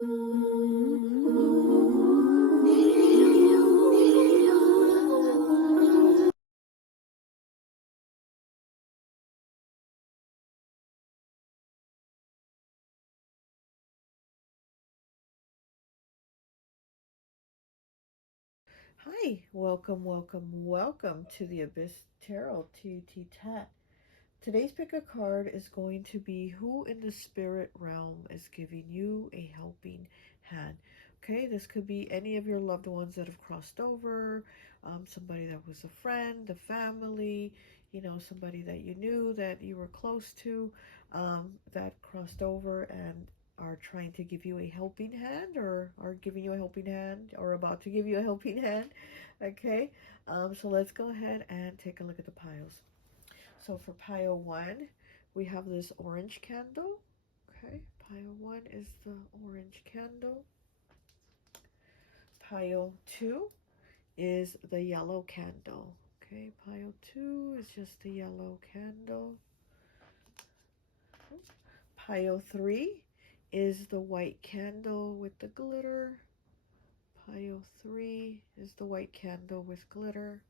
Hi, welcome to the Abyss Tarot T.A.T. Today's pick a card is going to be who in the spirit realm is giving you a helping hand. Okay, this could be any of your loved ones that have crossed over, somebody that was a friend, a family, somebody that you knew that you were close to, that crossed over and are trying to give you a helping hand or are giving you a helping hand or about to give you a helping hand. Okay, so let's go ahead and take a look at the piles. So for pile 1, we have this orange candle. Okay, pile 1 is the orange candle. Pile 2 is the yellow candle. Okay, pile 2 is just the yellow candle. Pile 3 is the white candle with the glitter. Pile 3 is the white candle with glitter.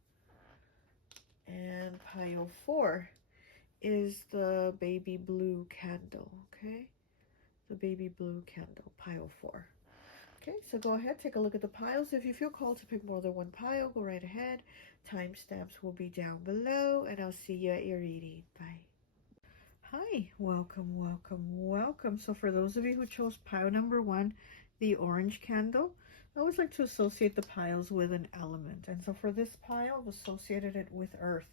And pile 4 is the baby blue candle, okay? The baby blue candle, pile 4. Okay, so go ahead, take a look at the piles. If you feel called to pick more than one pile, go right ahead. Timestamps will be down below, and I'll see you at your reading. Bye. Hi, welcome. So for those of you who chose pile number 1, the orange candle, I always like to associate the piles with an element. And so for this pile, I've associated it with earth.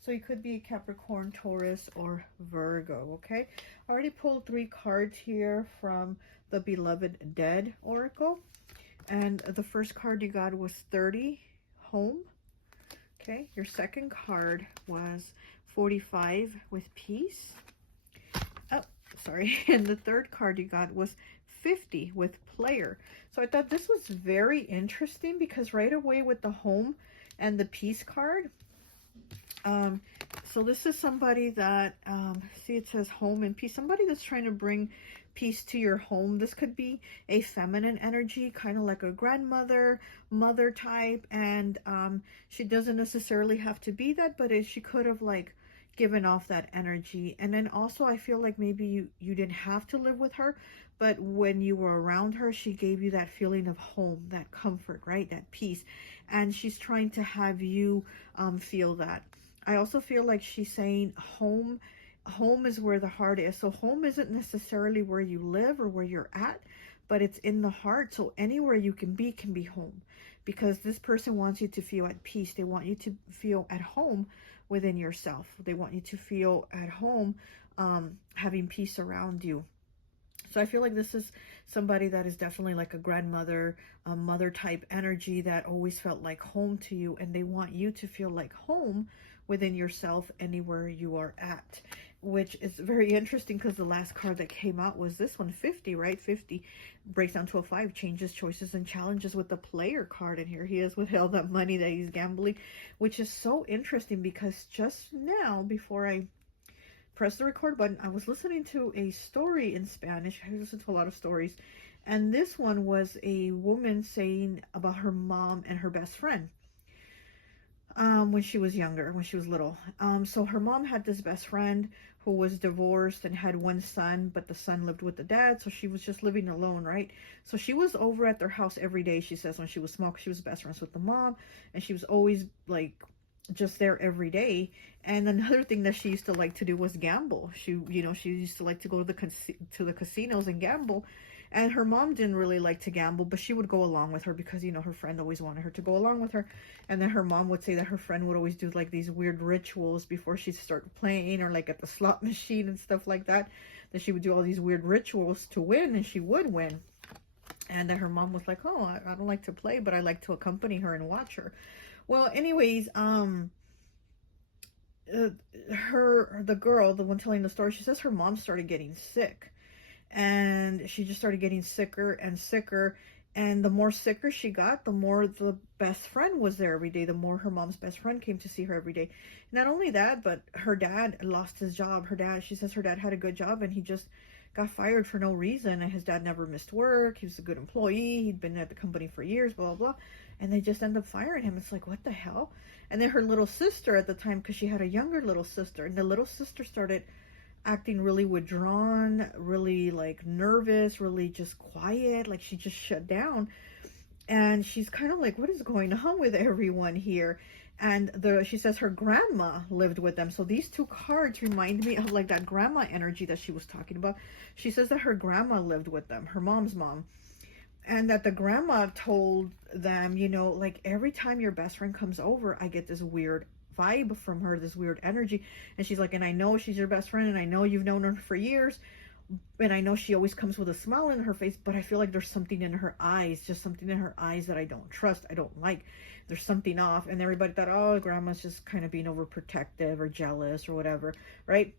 So it could be Capricorn, Taurus, or Virgo, okay? I already pulled 3 cards here from the Beloved Dead Oracle. And the first card you got was 30, home. Okay, your second card was 45 with peace. Oh, sorry. And the third card you got was 50 with player. So I thought this was very interesting because right away with the home and the peace card, so this is somebody that, see it says home and peace, somebody that's trying to bring peace to your home. This could be a feminine energy, kind of like a grandmother, mother type, and she doesn't necessarily have to be that, but she could have like given off that energy. And then also I feel like maybe you didn't have to live with her, but when you were around her, she gave you that feeling of home, that comfort, right? That peace. And she's trying to have you feel that. I also feel like she's saying home is where the heart is. So home isn't necessarily where you live or where you're at, but it's in the heart. So anywhere you can be home, because this person wants you to feel at peace. They want you to feel at home within yourself. They want you to feel at home, having peace around you. So I feel like this is somebody that is definitely like a grandmother, a mother type energy that always felt like home to you, and they want you to feel like home within yourself anywhere you are at, which is very interesting because the last card that came out was this one, 50, right? 50 breaks down to a 5, changes, choices, and challenges with the player card in here. He is with all that money that he's gambling, which is so interesting because just now, before I press the record button, I was listening to a story in Spanish. I listen to a lot of stories, and this one was a woman saying about her mom and her best friend when she was younger, when she was little. So her mom had this best friend who was divorced and had one son, but the son lived with the dad, so she was just living alone, right? So she was over at their house every day, she says, when she was small, 'cause she was best friends with the mom, and she was always like just there every day. And another thing that she used to like to do was gamble. She used to like to go to the casinos and gamble. And her mom didn't really like to gamble, but she would go along with her because, her friend always wanted her to go along with her. And then her mom would say that her friend would always do like these weird rituals before she'd start playing, or like at the slot machine and stuff like that. That she would do all these weird rituals to win, and she would win. And then her mom was like, oh, I don't like to play, but I like to accompany her and watch her. Well, anyways, the girl, the one telling the story, she says her mom started getting sick, and she just started getting sicker and sicker. And the more sicker she got, the more the best friend was there every day. The more her mom's best friend came to see her every day. Not only that, but her dad lost his job. She says her dad had a good job, and he just got fired for no reason, and his dad never missed work. He was a good employee. He'd been at the company for years, blah, blah, blah. And they just end up firing him. It's like, what the hell? And then her little sister at the time, because she had a younger little sister, and the little sister started acting really withdrawn, really like nervous, really just quiet, like she just shut down. And she's kind of like, what is going on with everyone here? And she says her grandma lived with them. So these two cards remind me of like that grandma energy that she was talking about. She says that her grandma lived with them, her mom's mom. And that the grandma told them, you know, like every time your best friend comes over, I get this weird vibe from her, this weird energy. And she's like, and I know she's your best friend, and I know you've known her for years, and I know she always comes with a smile on her face, but I feel like there's something in her eyes, just something in her eyes that I don't trust, I don't like. There's something off. And everybody thought, oh, grandma's just kind of being overprotective or jealous or whatever, right?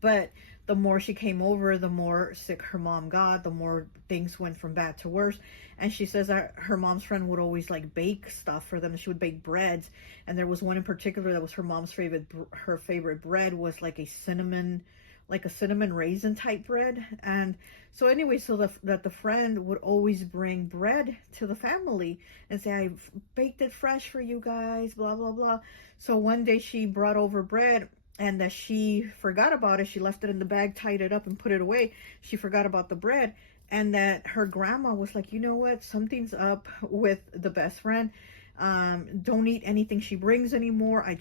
But the more she came over, the more sick her mom got, the more things went from bad to worse. And she says that her mom's friend would always like bake stuff for them. She would bake breads. And there was one in particular that was her mom's favorite. Her favorite bread was like a cinnamon raisin type bread. And so anyway, so that the friend would always bring bread to the family and say, I baked it fresh for you guys, blah, blah, blah. So one day she brought over bread, and that she forgot about it. She left it in the bag, tied it up, and put it away. She forgot about the bread. And that her grandma was like, you know what? Something's up with the best friend. Don't eat anything she brings anymore. I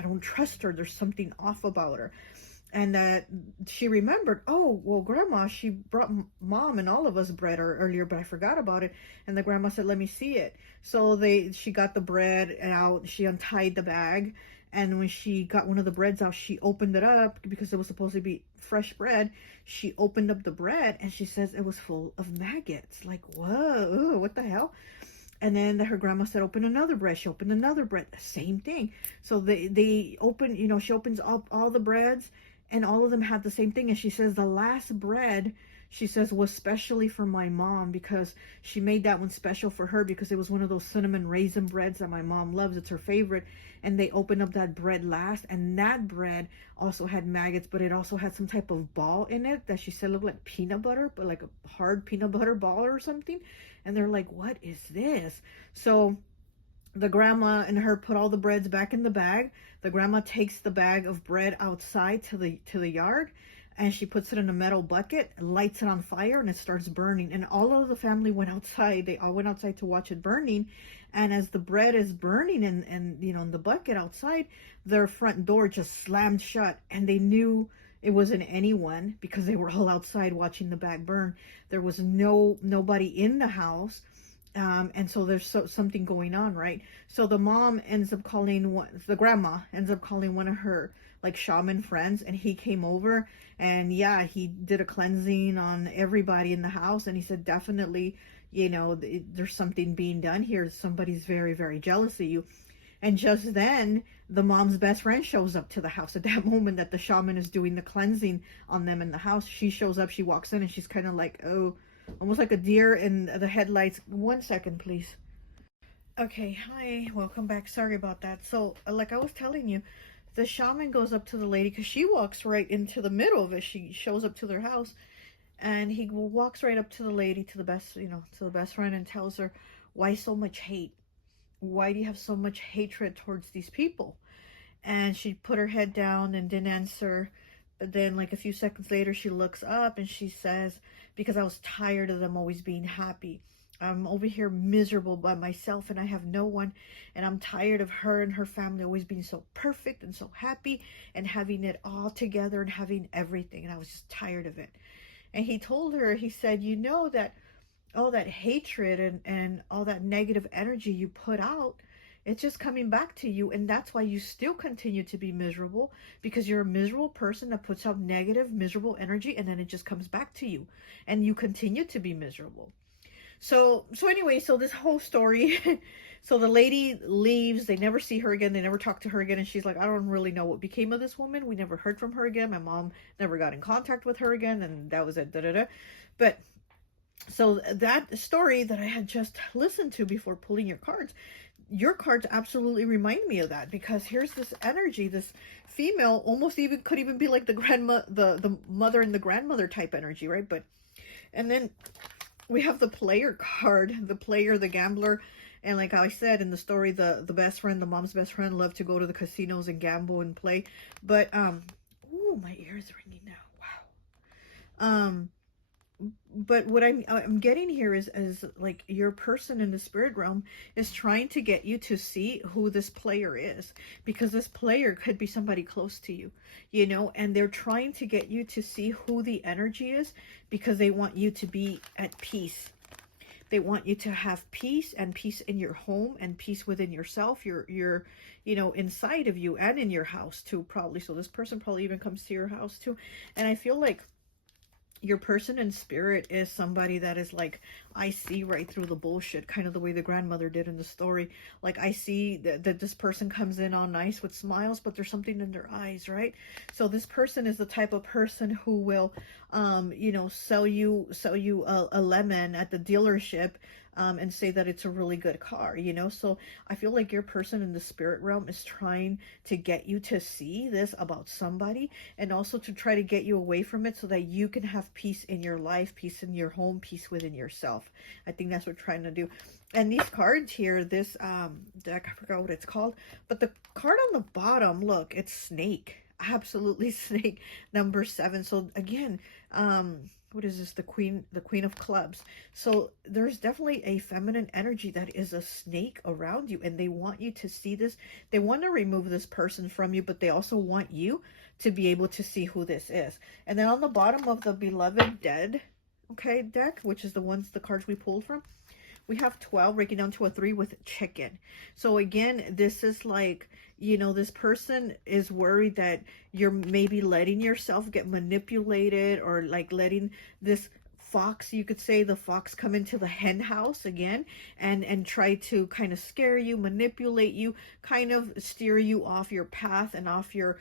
don't trust her. There's something off about her. And that she remembered, oh, well, grandma, she brought mom and all of us bread earlier, but I forgot about it. And the grandma said, let me see it. So she got the bread out. She untied the bag. And when she got one of the breads out, she opened it up because it was supposed to be fresh bread. She opened up the bread, and she says it was full of maggots. Like, whoa, what the hell? And then her grandma said, open another bread. She opened another bread. Same thing. So they open, you know, she opens up all the breads, and all of them had the same thing. And she says the last bread, she says, was specially for my mom, because she made that one special for her because it was one of those cinnamon raisin breads that my mom loves. It's her favorite. And they opened up that bread last, and that bread also had maggots, but it also had some type of ball in it that she said looked like peanut butter, but like a hard peanut butter ball or something. And they're like, what is this? So the grandma and her put all the breads back in the bag. The grandma takes the bag of bread outside to the yard, and she puts it in a metal bucket, lights it on fire, and it starts burning. And all of the family went outside. They all went outside to watch it burning. And as the bread is burning and you know, in the bucket outside, their front door just slammed shut, and they knew it wasn't anyone because they were all outside watching the bag burn. There was nobody in the house. And so there's something going on, right? So the grandma ends up calling one of her like shaman friends, and he came over, and yeah, he did a cleansing on everybody in the house. And he said, definitely, you know, there's something being done here. Somebody's very, very jealous of you. And just then, the mom's best friend shows up to the house at that moment that the shaman is doing the cleansing on them in the house. She shows up, she walks in, and she's kind of like, oh, almost like a deer in the headlights. 1 second, please. Okay, hi, welcome back. Sorry about that. So, like I was telling you, the shaman goes up to the lady because she walks right into the middle of it. She shows up to their house, and he walks right up to the lady, to the best friend, and tells her, why so much hate? Why do you have so much hatred towards these people? And she put her head down and didn't answer. But then like a few seconds later, she looks up and she says, because I was tired of them always being happy. I'm over here miserable by myself, and I have no one, and I'm tired of her and her family always being so perfect and so happy and having it all together and having everything. And I was just tired of it. And he told her, he said, you know that all that hatred and all that negative energy you put out, it's just coming back to you. And that's why you still continue to be miserable, because you're a miserable person that puts out negative, miserable energy, and then it just comes back to you, and you continue to be miserable. So anyway, so this whole story, so the lady leaves, they never see her again, they never talk to her again, and she's like, I don't really know what became of this woman. We never heard from her again. My mom never got in contact with her again, and that was it, But so that story that I had just listened to before pulling your cards, your cards absolutely remind me of that, because here's this energy, this female, almost even could even be like the grandma, the mother and the grandmother type energy, right? But, and then we have the player card, the player, the gambler. And like I said in the story, the best friend, the mom's best friend, loved to go to the casinos and gamble and play. But, ooh, my ear is ringing now. Wow. But what I'm getting here is like your person in the spirit realm is trying to get you to see who this player is, because this player could be somebody close to you, you know, and they're trying to get you to see who the energy is, because they want you to be at peace. They want you to have peace, and peace in your home, and peace within yourself, your you know, inside of you, and in your house too, probably. So this person probably even comes to your house too. And I feel like your person in spirit is somebody that is like, I see right through the bullshit, kind of the way the grandmother did in the story. Like, I see that this person comes in all nice with smiles, but there's something in their eyes, right? So this person is the type of person who will, you know, sell you a lemon at the dealership, and say that it's a really good car, you know? So I feel like your person in the spirit realm is trying to get you to see this about somebody, and also to try to get you away from it so that you can have peace in your life, peace in your home, peace within yourself. I think that's what we're trying to do. And these cards here, this deck, I forgot what it's called, but the card on the bottom, look, it's snake. Absolutely snake, number 7. So again, what is this? The queen of clubs. So there's definitely a feminine energy that is a snake around you, and they want you to see this. They want to remove this person from you, but they also want you to be able to see who this is. And then on the bottom of the beloved dead, okay, deck, which is the cards we pulled from, we have 12 breaking down to a 3 with chicken. So again, this is like, you know, this person is worried that you're maybe letting yourself get manipulated, or like letting this fox, you could say the fox, come into the hen house again and try to kind of scare you, manipulate you, kind of steer you off your path and off your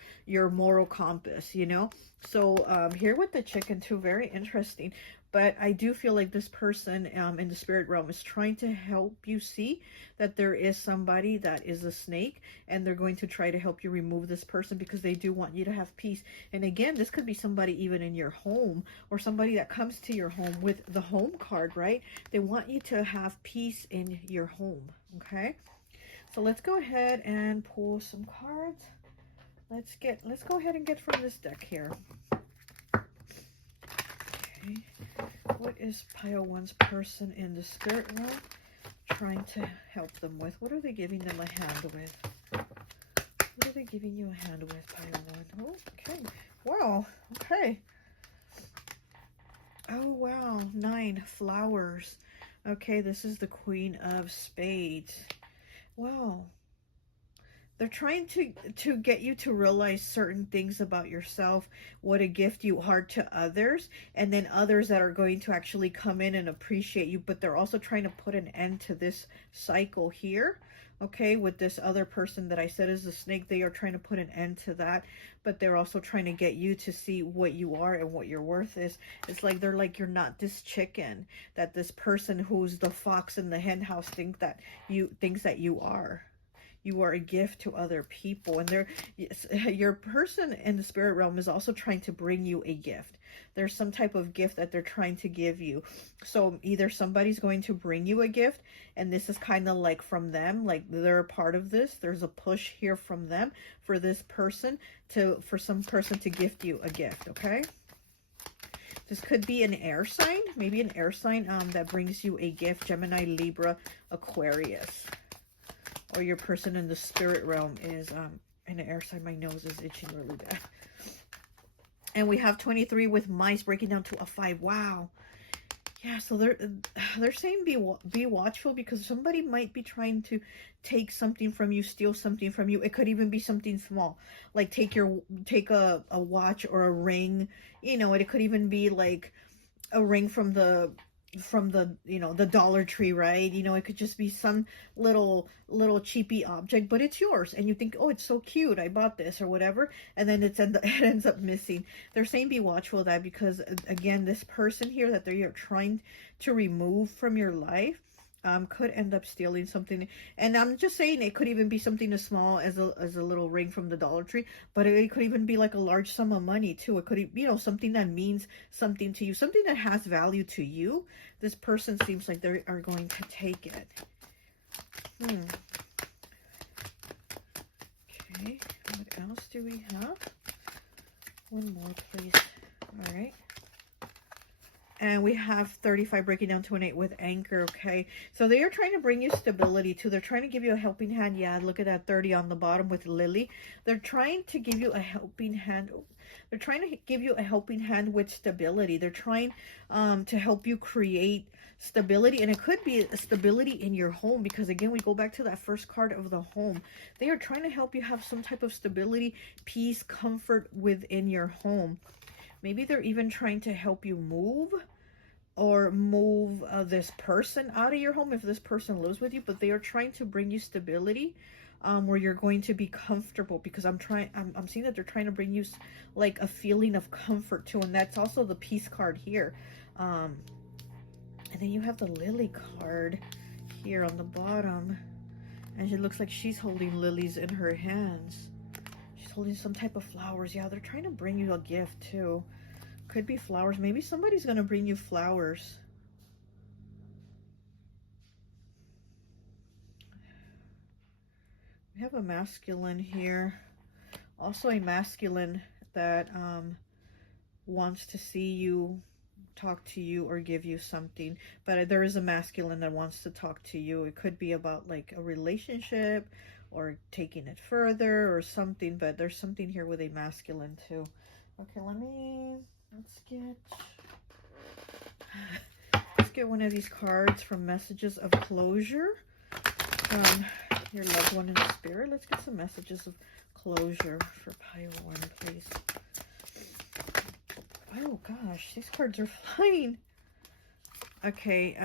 moral compass, you know. So here with the chicken too, very interesting. But I do feel like this person in the spirit realm is trying to help you see that there is somebody that is a snake, and they're going to try to help you remove this person, because they do want you to have peace. And again, this could be somebody even in your home, or somebody that comes to your home with the home card, right? They want you to have peace in your home, okay? So let's go ahead and pull some cards. Let's go ahead and get from this deck here. Okay. What is pile 1's person in the spirit realm trying to help them with? What are they giving them a hand with? What are they giving you a hand with, pile 1? Oh, okay. Wow. Okay. Oh, wow. 9 flowers. Okay, this is the Queen of Spades. Wow. They're trying to get you to realize certain things about yourself, what a gift you are to others, and then others that are going to actually come in and appreciate you. But they're also trying to put an end to this cycle here, okay, with this other person that I said is the snake. They are trying to put an end to that, but they're also trying to get you to see what you are and what your worth is. It's like they're like, you're not this chicken that this person who's the fox in the hen house thinks that you are. You are a gift to other people. And your person in the spirit realm is also trying to bring you a gift. There's some type of gift that they're trying to give you. So either somebody's going to bring you a gift, and this is kind of like from them, like they're a part of this. There's a push here from them for this person for some person to gift you a gift, okay? This could be an air sign, maybe an air sign that brings you a gift. Gemini, Libra, Aquarius. Or your person in the spirit realm is an air sign. My nose is itching really bad. And we have 23 with mice breaking down to a 5. Wow. Yeah, so they're saying be watchful, because somebody might be trying to take something from you, steal something from you. It could even be something small, like take a watch or a ring. You know, it could even be like a ring from the you know, the Dollar Tree, right? You know, it could just be some little cheapy object, but it's yours, and you think, oh, it's so cute, I bought this or whatever, and then it ends up missing. They're saying be watchful of that, because again, this person here that they are trying to remove from your life could end up stealing something. And I'm just saying it could even be something as small as a little ring from the Dollar Tree, but it could even be like a large sum of money too. It could, you know, something that means something to you, something that has value to you. This person seems like they are going to take it. Okay, what else do we have? One more, please. All right. And we have 35 breaking down to an 8 with anchor, okay? So they are trying to bring you stability too. They're trying to give you a helping hand. Yeah, look at that 30 on the bottom with Lily. They're trying to give you a helping hand. They're trying to give you a helping hand with stability. They're trying to help you create stability. And it could be stability in your home, because again, we go back to that first card of the home. They are trying to help you have some type of stability, peace, comfort within your home. Maybe they're even trying to help you move, or move this person out of your home if this person lives with you, but they are trying to bring you stability where you're going to be comfortable, because I'm seeing that they're trying to bring you like a feeling of comfort too. And that's also the peace card here. And then you have the Lily card here on the bottom, and it looks like she's holding lilies in her hands. She's holding some type of flowers. Yeah, they're trying to bring you a gift too. Could be flowers. Maybe somebody's going to bring you flowers. We have a masculine here. Also a masculine that wants to see you, talk to you, or give you something. But there is a masculine that wants to talk to you. It could be about like a relationship or taking it further or something. But there's something here with a masculine too. Okay, let's get one of these cards from Messages of Closure from your loved one in spirit. Let's get some messages of closure for pile 1, please. Oh gosh, these cards are flying. Okay,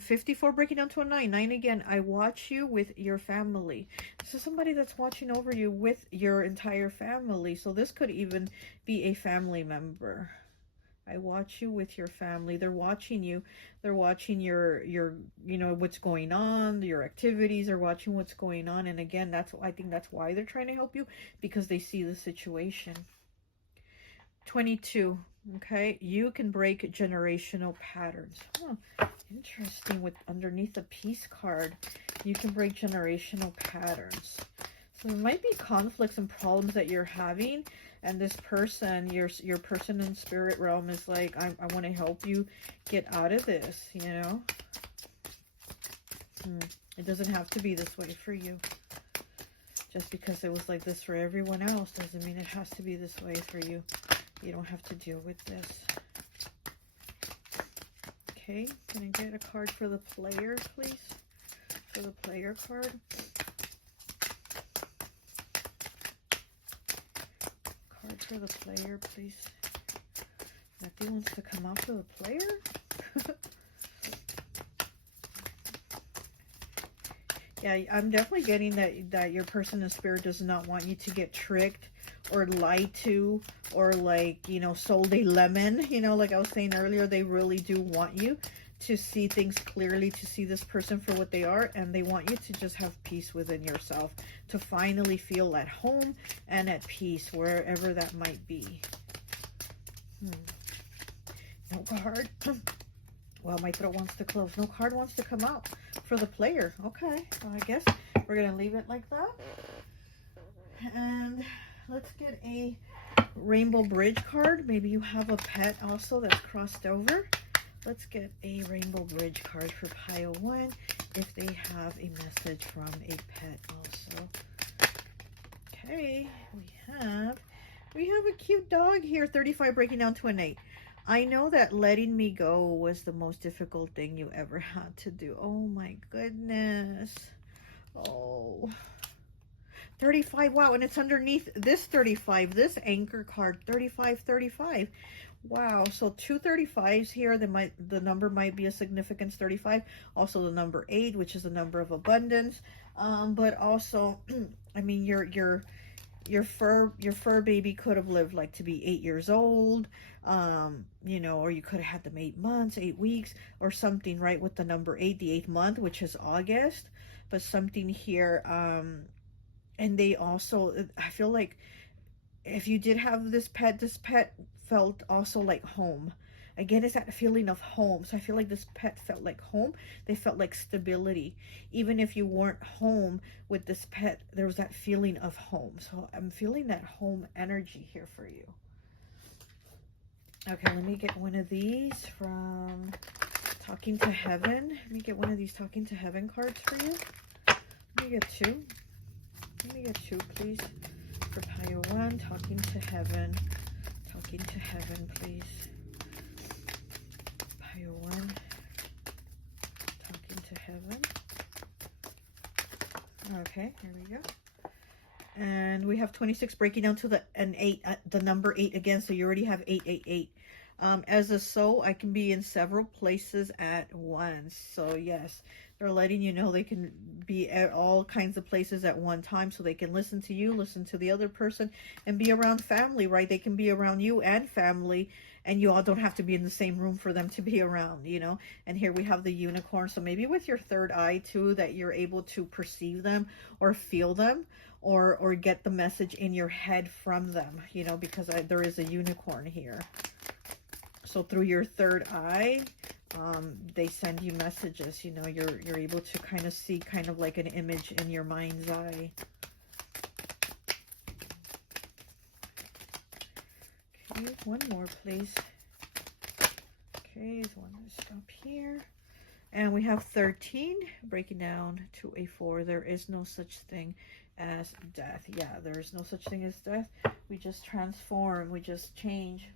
54 breaking down to a 9. 9 again. I watch you with your family. This is somebody that's watching over you with your entire family. So this could even be a family member. I watch you with your family. They're watching you. They're watching your you know, what's going on, your activities. They're watching what's going on. And again, I think that's why they're trying to help you, because they see the situation. 22. Okay, you can break generational patterns. Interesting, with underneath the peace card, you can break generational patterns. So there might be conflicts and problems that you're having, and this person, your person in spirit realm is like, I want to help you get out of this, you know. It doesn't have to be this way for you. Just because it was like this for everyone else doesn't mean it has to be this way for you. You don't have to deal with this. Okay, can I get a card for the player, please? For the player card. Card for the player, please. Nothing wants to come out for the player? Yeah, I'm definitely getting that your person in spirit does not want you to get tricked or lied to, or like, you know, sold a lemon, you know, like I was saying earlier. They really do want you to see things clearly, to see this person for what they are, and they want you to just have peace within yourself, to finally feel at home and at peace wherever that might be. No card. Well, my throat wants to close. No card wants to come out for the player. Okay, so I guess we're gonna leave it like that. And let's get a rainbow bridge card. Maybe you have a pet also that's crossed over. Let's get a rainbow bridge card for pile 1 if they have a message from a pet also. Okay, we have a cute dog here. 35 breaking down to an 8. I know that letting me go was the most difficult thing you ever had to do. Oh my goodness. Oh, 35. Wow, and it's underneath this 35, this anchor card, 35, 35. Wow, so 2 35s here. The number might be a significance, 35. Also the number 8, which is the number of abundance. But also, I mean, your fur baby could have lived like to be 8 years old, you know, or you could have had them 8 months, 8 weeks, or something, right? With the number 8, the 8th month, which is August, but something here. And they also, I feel like if you did have this pet felt also like home. Again, it's that feeling of home. So I feel like this pet felt like home. They felt like stability. Even if you weren't home with this pet, there was that feeling of home. So I'm feeling that home energy here for you. Okay, let me get one of these from Talking to Heaven. Let me get one of these Talking to Heaven cards for you. Let me get two. Let me get two, please. For pile 1, Talking to Heaven. Talking to Heaven, please. Pile 1, Talking to Heaven. Okay, here we go. And we have 26 breaking down to an 8, the number 8 again. So you already have 888. As a soul, I can be in several places at once. So yes, they're letting you know they can be at all kinds of places at one time, so they can listen to you, listen to the other person, and be around family, right? They can be around you and family, and you all don't have to be in the same room for them to be around, you know? And here we have the unicorn. So maybe with your third eye too, that you're able to perceive them or feel them, or get the message in your head from them, you know, because there is a unicorn here. So through your third eye, they send you messages, you know, you're able to kind of see kind of like an image in your mind's eye. Okay, one more, please. Okay, there's one to stop here. And we have 13, breaking down to a 4. There is no such thing as death. Yeah, there is no such thing as death. We just transform, we just change,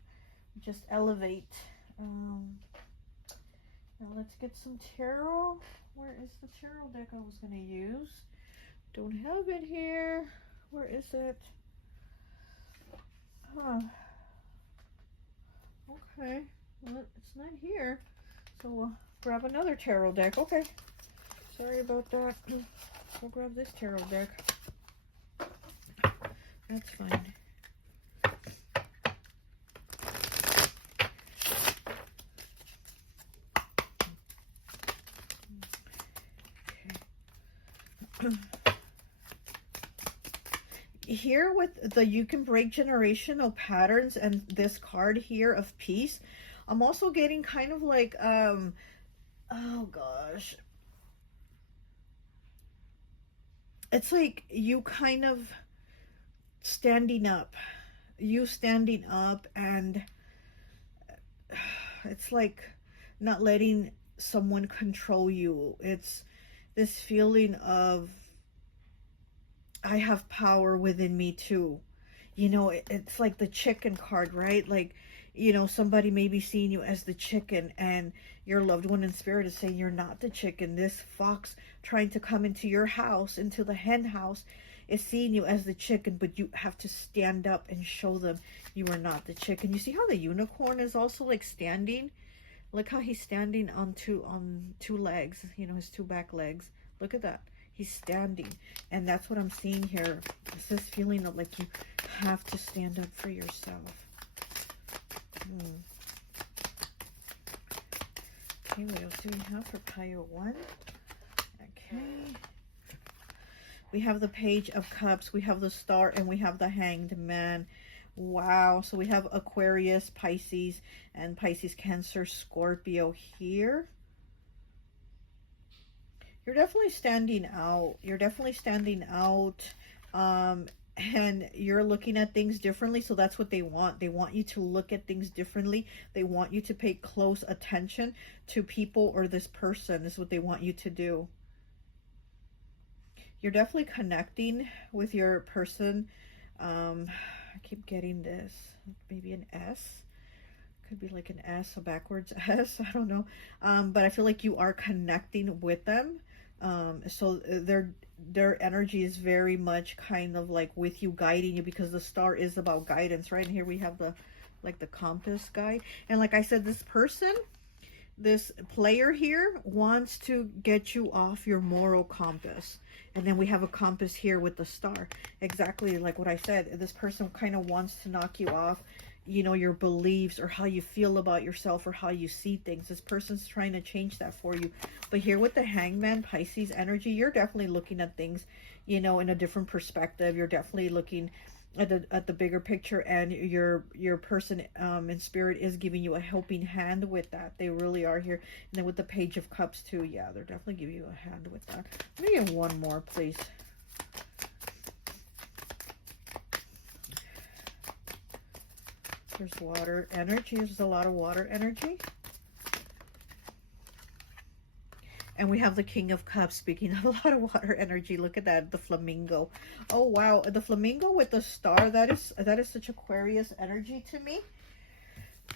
we just elevate. Now let's get some tarot. Where is the tarot deck I was going to use? Don't have it here. Where is it? Huh. Okay. Well, it's not here. So we'll grab another tarot deck. Okay. Sorry about that. We'll grab this tarot deck. That's fine. Here with the you can break generational patterns and this card here of peace, I'm also getting kind of like oh gosh, it's like you kind of standing up, and it's like not letting someone control you. It's this feeling of I have power within me too. You know, it's like the chicken card, right? Like, you know, somebody may be seeing you as the chicken, and your loved one in spirit is saying you're not the chicken. This fox trying to come into your house, into the hen house, is seeing you as the chicken, but you have to stand up and show them you are not the chicken. You see how the unicorn is also like standing? Look how he's standing on two legs, you know, his 2 back legs. Look at that. He's standing. And that's what I'm seeing here. It's this feeling of like you have to stand up for yourself. Okay, what else do we have for pile 1? Okay. We have the Page of Cups. We have the Star, and we have the Hanged Man. Wow. So we have Aquarius, Pisces, and Pisces, Cancer, Scorpio here. You're definitely standing out. You're definitely standing out. And you're looking at things differently. So that's what they want. They want you to look at things differently. They want you to pay close attention to people or this person. This is what they want you to do. You're definitely connecting with your person. I keep getting this. Maybe an S. Could be like an S, a backwards S. I don't know. But I feel like you are connecting with them. So their energy is very much kind of like with you, guiding you, because the Star is about guidance, right? And here we have the like the compass guide. And like I said, this person, this player here wants to get you off your moral compass. And then we have a compass here with the star. Exactly like what I said. This person kind of wants to knock you off, you know, your beliefs or how you feel about yourself or how you see things. This person's trying to change that for you. But here with the Hangman, Pisces energy, you're definitely looking at things, you know, in a different perspective. You're definitely looking at the bigger picture, and your person in spirit is giving you a helping hand with that. They really are here. And then with the Page of Cups too, yeah, they're definitely giving you a hand with that. Let me get one more, please. There's water energy. There's a lot of water energy. And we have the King of Cups, speaking of a lot of water energy. Look at that, the flamingo. Oh wow, the flamingo with the star, that is such Aquarius energy to me.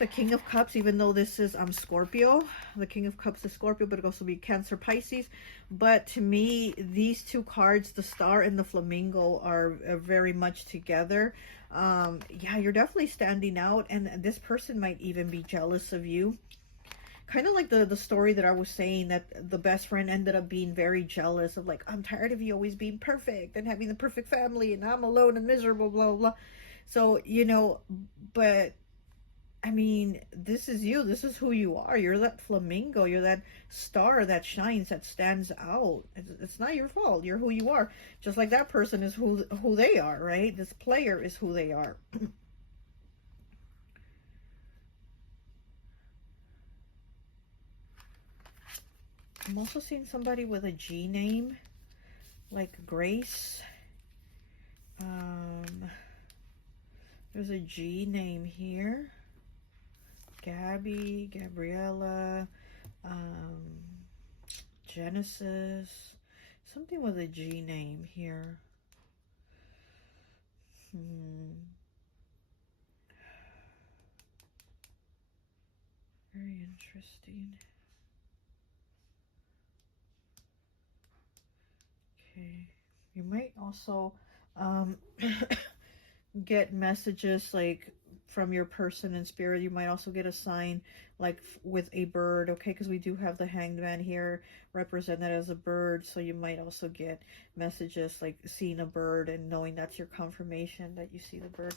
The King of Cups, even though this is Scorpio, the King of Cups is Scorpio, but it could also be Cancer, Pisces. But to me, these two cards, the star and the flamingo, are very much together. Yeah, you're definitely standing out, and this person might even be jealous of you. Kind of like the story that I was saying, that the best friend ended up being very jealous of, like, I'm tired of you always being perfect and having the perfect family, and I'm alone and miserable, blah, blah, blah. So, you know, but I mean, this is you. This is who you are. You're that flamingo. You're that star that shines, that stands out. It's not your fault. You're who you are. Just like that person is who they are, right? This player is who they are. I'm also seeing somebody with a G name, like Grace. There's a G name here. Gabby, Gabriella, Genesis. Something with a G name here. Very interesting. Okay, you might also get messages like from your person in spirit. You might also get a sign like with a bird, okay, because we do have the Hanged Man here represented as a bird. So you might also get messages like seeing a bird and knowing that's your confirmation that you see the bird.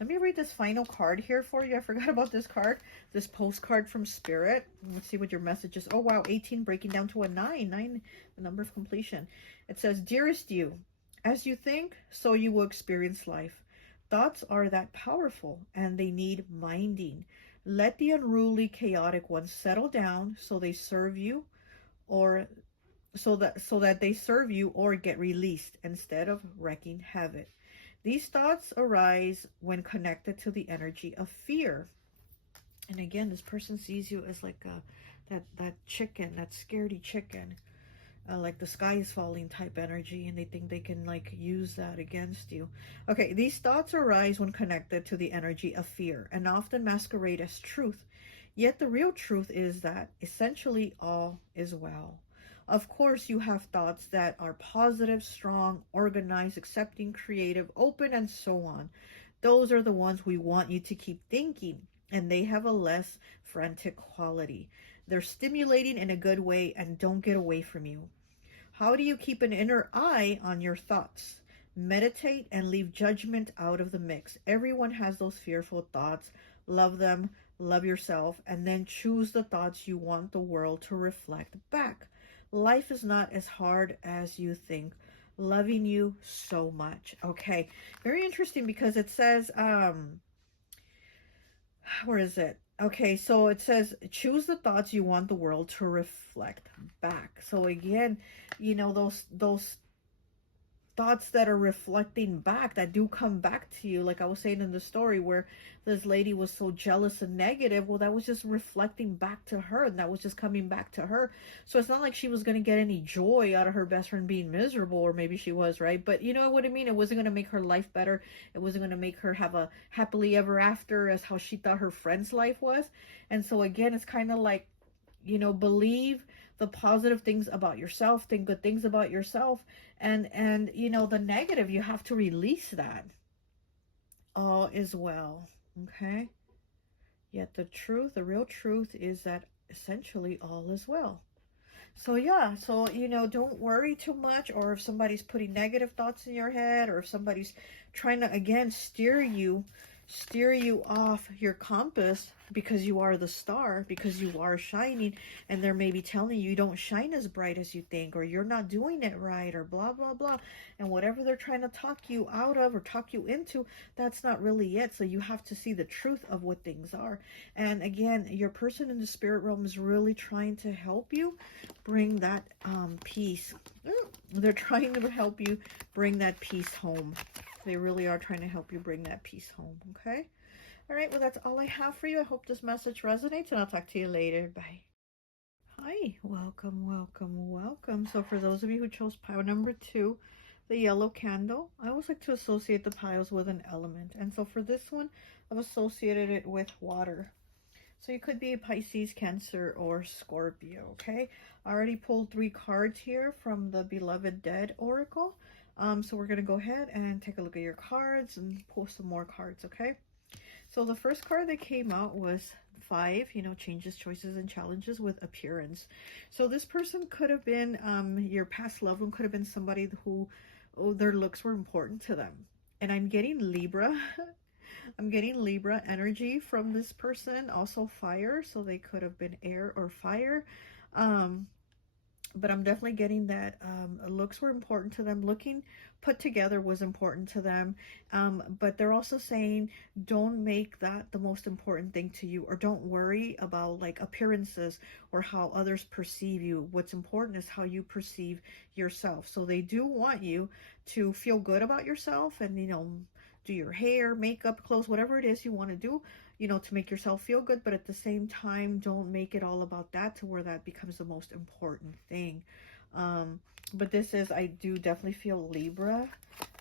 Let me read this final card here for you. I forgot about this card, this postcard from Spirit. Let's see what your message is. Oh, wow, 18 breaking down to a 9. 9, the number of completion. It says, dearest you, as you think, so you will experience life. Thoughts are that powerful, and they need minding. Let the unruly, chaotic ones settle down so they serve you, or so that they serve you or get released instead of wreaking havoc. These thoughts arise when connected to the energy of fear. And again, this person sees you as like that chicken, that scaredy chicken, like the sky is falling type energy, and they think they can like use that against you. Okay, these thoughts arise when connected to the energy of fear and often masquerade as truth. Yet the real truth is that essentially all is well. Of course, you have thoughts that are positive, strong, organized, accepting, creative, open, and so on. Those are the ones we want you to keep thinking, and they have a less frantic quality. They're stimulating in a good way and don't get away from you. How do you keep an inner eye on your thoughts? Meditate and leave judgment out of the mix. Everyone has those fearful thoughts. Love them, love yourself, and then choose the thoughts you want the world to reflect back. Life is not as hard as you think. Loving you so much. Okay, very interesting, because it says, where is it? Okay, so it says, choose the thoughts you want the world to reflect back. So again, you know, those thoughts that are reflecting back, that do come back to you, like I was saying in the story where this lady was so jealous and negative, well, that was just reflecting back to her, and that was just coming back to her. So it's not like she was going to get any joy out of her best friend being miserable, or maybe she was, right? But you know what I mean? It wasn't going to make her life better. It wasn't going to make her have a happily ever after as how she thought her friend's life was. And so again, it's kind of like, you know, believe the positive things about yourself, think good things about yourself, and you know, the negative, you have to release that. All is well. Okay, yet the truth, the real truth is that essentially all is well. So yeah, so you know, don't worry too much, or if somebody's putting negative thoughts in your head, or if somebody's trying to again steer you off your compass, because you are the star, because you are shining, and they're maybe telling you don't shine as bright as you think, or you're not doing it right, or blah blah blah, and whatever they're trying to talk you out of or talk you into, that's not really it. So you have to see the truth of what things are. And again, your person in the spirit realm is really trying to help you bring that peace. They're trying to help you bring that peace home. They really are trying to help you bring that peace home, okay? All right, well, that's all I have for you. I hope this message resonates, and I'll talk to you later. Bye. Hi, welcome, welcome, welcome. So for those of you who chose pile number 2, the yellow candle, I always like to associate the piles with an element. And so for this one, I've associated it with water. So you could be a Pisces, Cancer, or Scorpio, okay? I already pulled 3 cards here from the Beloved Dead Oracle. So we're going to go ahead and take a look at your cards and pull some more cards, okay? So the first card that came out was 5, you know, changes, choices, and challenges with appearance. So this person could have been, your past loved one could have been somebody who, their looks were important to them. And I'm getting Libra. I'm getting Libra energy from this person, also fire, so they could have been air or fire. But I'm definitely getting that looks were important to them. Looking put together was important to them. But they're also saying don't make that the most important thing to you, or don't worry about like appearances or how others perceive you. What's important is how you perceive yourself. So they do want you to feel good about yourself, and you know, do your hair, makeup, clothes, whatever it is you want to do, you know, to make yourself feel good. But at the same time, don't make it all about that to where that becomes the most important thing. But this is, I do definitely feel Libra,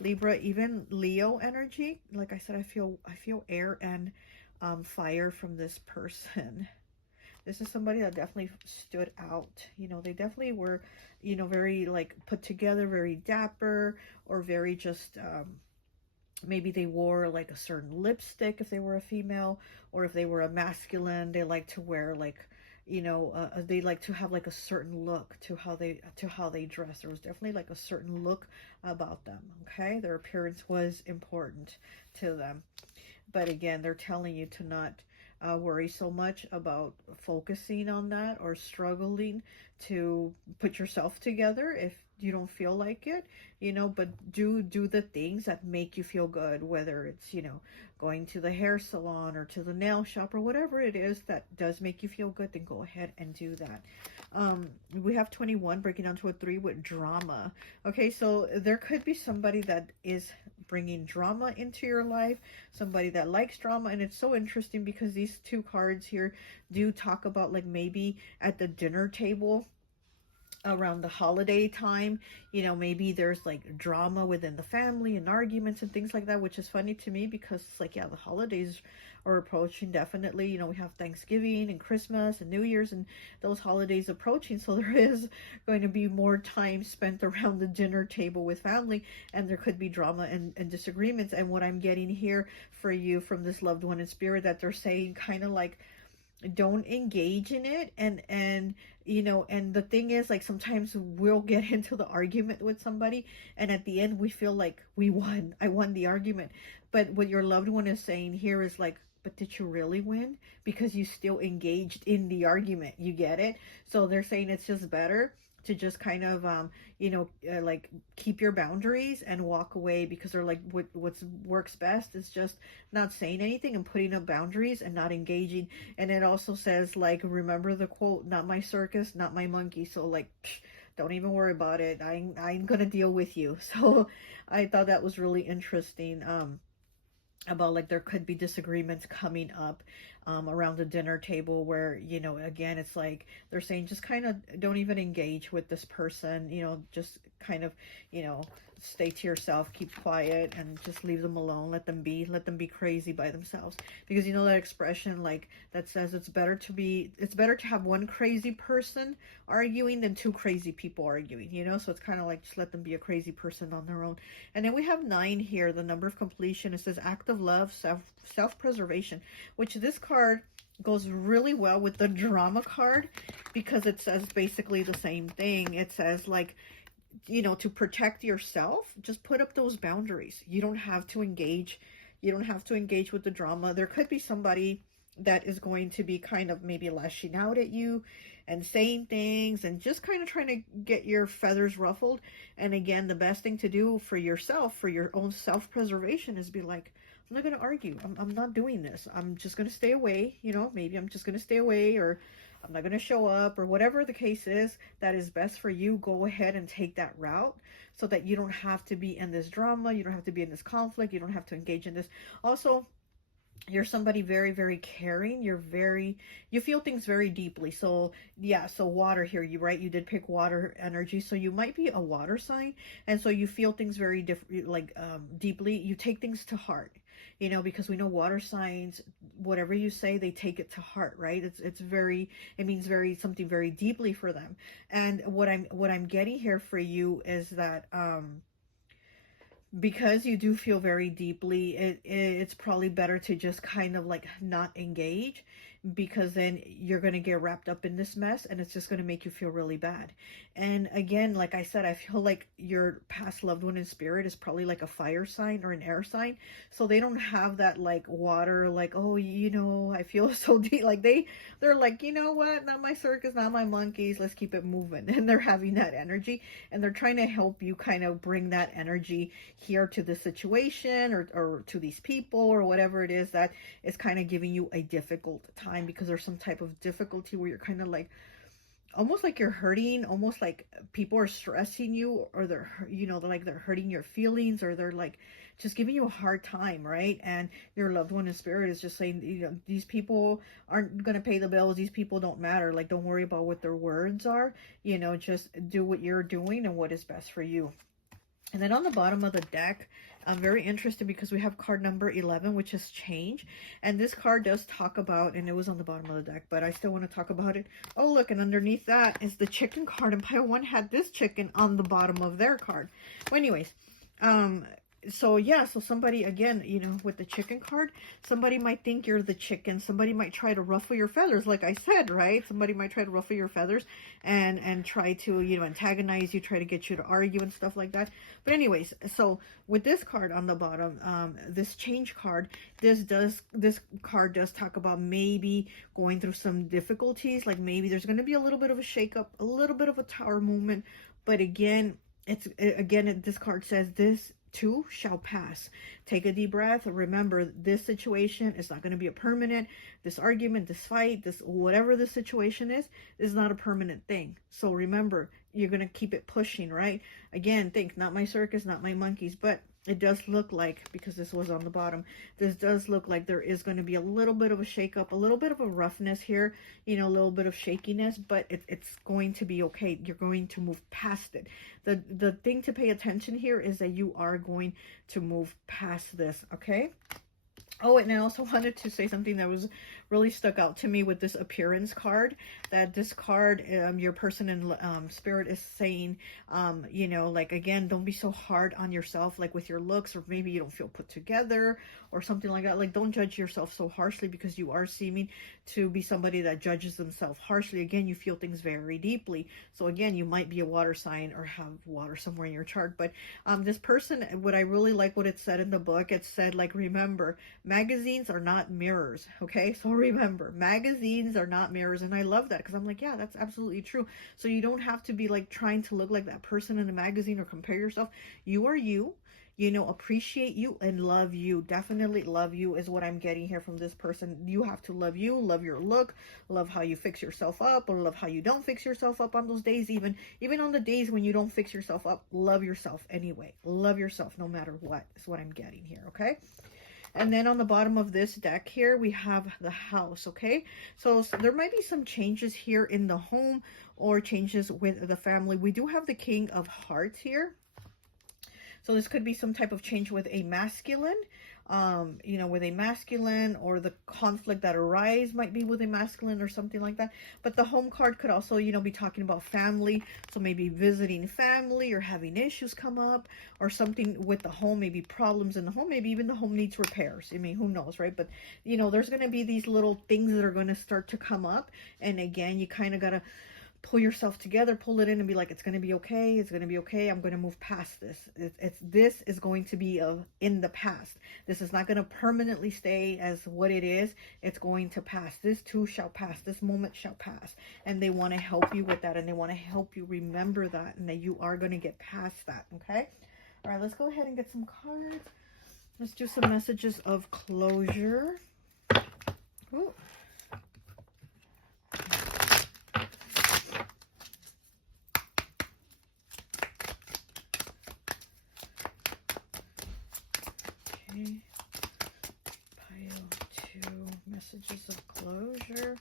even Leo energy. Like I said, I feel air and fire from this person. This is somebody that definitely stood out. You know, they definitely were, you know, very like put together, very dapper, or very just maybe they wore like a certain lipstick if they were a female, or if they were a masculine, they like to wear like, you know, they like to have like a certain look to how they dress. There was definitely like a certain look about them, okay? Their appearance was important to them. But again, they're telling you to not worry so much about focusing on that, or struggling to put yourself together if you don't feel like it, you know, but do the things that make you feel good, whether it's, you know, going to the hair salon or to the nail shop or whatever it is that does make you feel good, then go ahead and do that. We have 21 breaking down to a 3 with drama. Okay, so there could be somebody that is bringing drama into your life, somebody that likes drama. And it's so interesting because these 2 cards here do talk about like maybe at the dinner table around the holiday time, you know, maybe there's like drama within the family and arguments and things like that, which is funny to me because it's like, yeah, the holidays are approaching, definitely. You know, we have Thanksgiving and Christmas and New Year's and those holidays approaching, so there is going to be more time spent around the dinner table with family, and there could be drama and disagreements. And what I'm getting here for you from this loved one in spirit, that they're saying kind of like, don't engage in it. And you know, and the thing is, like, sometimes we'll get into the argument with somebody, and at the end we feel like I won the argument. But what your loved one is saying here is like, but did you really win? Because you still engaged in the argument. You get it? So they're saying it's just better to just kind of you know, like keep your boundaries and walk away, because they're like, what works best is just not saying anything and putting up boundaries and not engaging. And it also says, like, remember the quote, not my circus, not my monkey. So like, don't even worry about it. I ain't gonna deal with you. So I thought that was really interesting, about like there could be disagreements coming up around the dinner table, where, you know, again, it's like they're saying just kind of don't even engage with this person, you know, just kind of, you know, stay to yourself, keep quiet, and just leave them alone. Let them be crazy by themselves. Because, you know, that expression like that says it's better to have one crazy person arguing than 2 crazy people arguing, you know. So it's kind of like, just let them be a crazy person on their own. And then we have 9 here, the number of completion. It says act of love, self-preservation, which this card goes really well with the drama card, because it says basically the same thing. It says, like, you know, to protect yourself, just put up those boundaries. You don't have to engage. You don't have to engage with the drama. There could be somebody that is going to be kind of maybe lashing out at you and saying things and just kind of trying to get your feathers ruffled. And again, the best thing to do for yourself, for your own self-preservation, is be like, I'm not going to argue. I'm not doing this. I'm just going to stay away. You know, maybe I'm just going to stay away, or I'm not going to show up, or whatever the case is that is best for you. Go ahead and take that route, so that you don't have to be in this drama. You don't have to be in this conflict. You don't have to engage in this. Also, you're somebody very, very caring. You feel things very deeply. So yeah, so water here, you did pick water energy. So you might be a water sign. And so you feel things very deeply. You take things to heart, you know, because we know water signs, whatever you say, they take it to heart, right? It means something very deeply for them. And what I'm getting here for you is that, because you do feel very deeply, it's probably better to just kind of like not engage, because then you're going to get wrapped up in this mess, and it's just going to make you feel really bad. And again, like I said, I feel like your past loved one in spirit is probably like a fire sign or an air sign. So they don't have that like water, like, oh, you know, I feel so deep. Like they're like, you know what, not my circus, not my monkeys, let's keep it moving. And they're having that energy, and they're trying to help you kind of bring that energy here to the situation, or to these people, or whatever it is that is kind of giving you a difficult time, because there's some type of difficulty where you're kind of like, almost like you're hurting, almost like people are stressing you, or they're, you know, they're hurting your feelings, or they're like just giving you a hard time, right? And your loved one in spirit is just saying, you know, these people aren't going to pay the bills. These people don't matter. Like, don't worry about what their words are, you know, just do what you're doing and what is best for you. And then on the bottom of the deck, I'm very interested because we have card number 11, which is change. And this card does talk about, and it was on the bottom of the deck, but I still want to talk about it. Oh, look, and underneath that is the chicken card. And pile one had this chicken on the bottom of their card. Well, anyways, so yeah, so somebody, again, you know, with the chicken card, somebody might think you're the chicken. Somebody might try to ruffle your feathers, like I said, right? Somebody might try to ruffle your feathers and try to, you know, antagonize you, try to get you to argue and stuff like that. But anyways, so with this card on the bottom, this change card, this card does talk about maybe going through some difficulties. Like, maybe there's going to be a little bit of a shakeup, a little bit of a tower movement. But again, this card says this too shall pass. Take a deep breath. Remember, this situation is not going to be a permanent. This argument, this fight, this whatever the situation is not a permanent thing. So remember, you're going to keep it pushing, right? Again, think, not my circus, not my monkeys. But it does look like, because this was on the bottom, this does look like there is going to be a little bit of a shakeup, a little bit of a roughness here, you know, a little bit of shakiness, but it's going to be okay. You're going to move past it. The thing to pay attention here is that you are going to move past this, okay? Oh, and I also wanted to say something that was really stuck out to me with this appearance card, that this card, your person in spirit is saying, you know, like, again, don't be so hard on yourself, like with your looks, or maybe you don't feel put together or something like that. Like, don't judge yourself so harshly, because you are seeming to be somebody that judges themselves harshly. Again, you feel things very deeply. So again, you might be a water sign or have water somewhere in your chart. But this person, what I really like what it said in the book, it said, like, remember, magazines are not mirrors, okay? So remember, magazines are not mirrors. And I love that, because I'm like, yeah, that's absolutely true. So you don't have to be like trying to look like that person in the magazine or compare yourself. You are you. You know, appreciate you and love you. Definitely love you is what I'm getting here from this person. You have to love you, love your look, love how you fix yourself up, or love how you don't fix yourself up on those days. Even on the days when you don't fix yourself up, love yourself anyway. Love yourself no matter what is what I'm getting here, okay? And then on the bottom of this deck here, we have the house, okay? So there might be some changes here in the home, or changes with the family. We do have the King of Hearts here. So this could be some type of change with a masculine, you know, with a masculine, or the conflict that arise might be with a masculine or something like that. But the home card could also, you know, be talking about family. So maybe visiting family or having issues come up or something with the home, maybe problems in the home, maybe even the home needs repairs. I mean, who knows, right? But, you know, there's going to be these little things that are going to start to come up. And again, you kind of got to pull yourself together, pull it in and be like, it's going to be okay. It's going to be okay. I'm going to move past this. This is going to be in the past. This is not going to permanently stay as what it is. It's going to pass. This too shall pass. This moment shall pass. And they want to help you with that. And they want to help you remember that, and that you are going to get past that. Okay. All right, let's go ahead and get some cards. Let's do some messages of closure. Ooh. Pile 2, messages of closure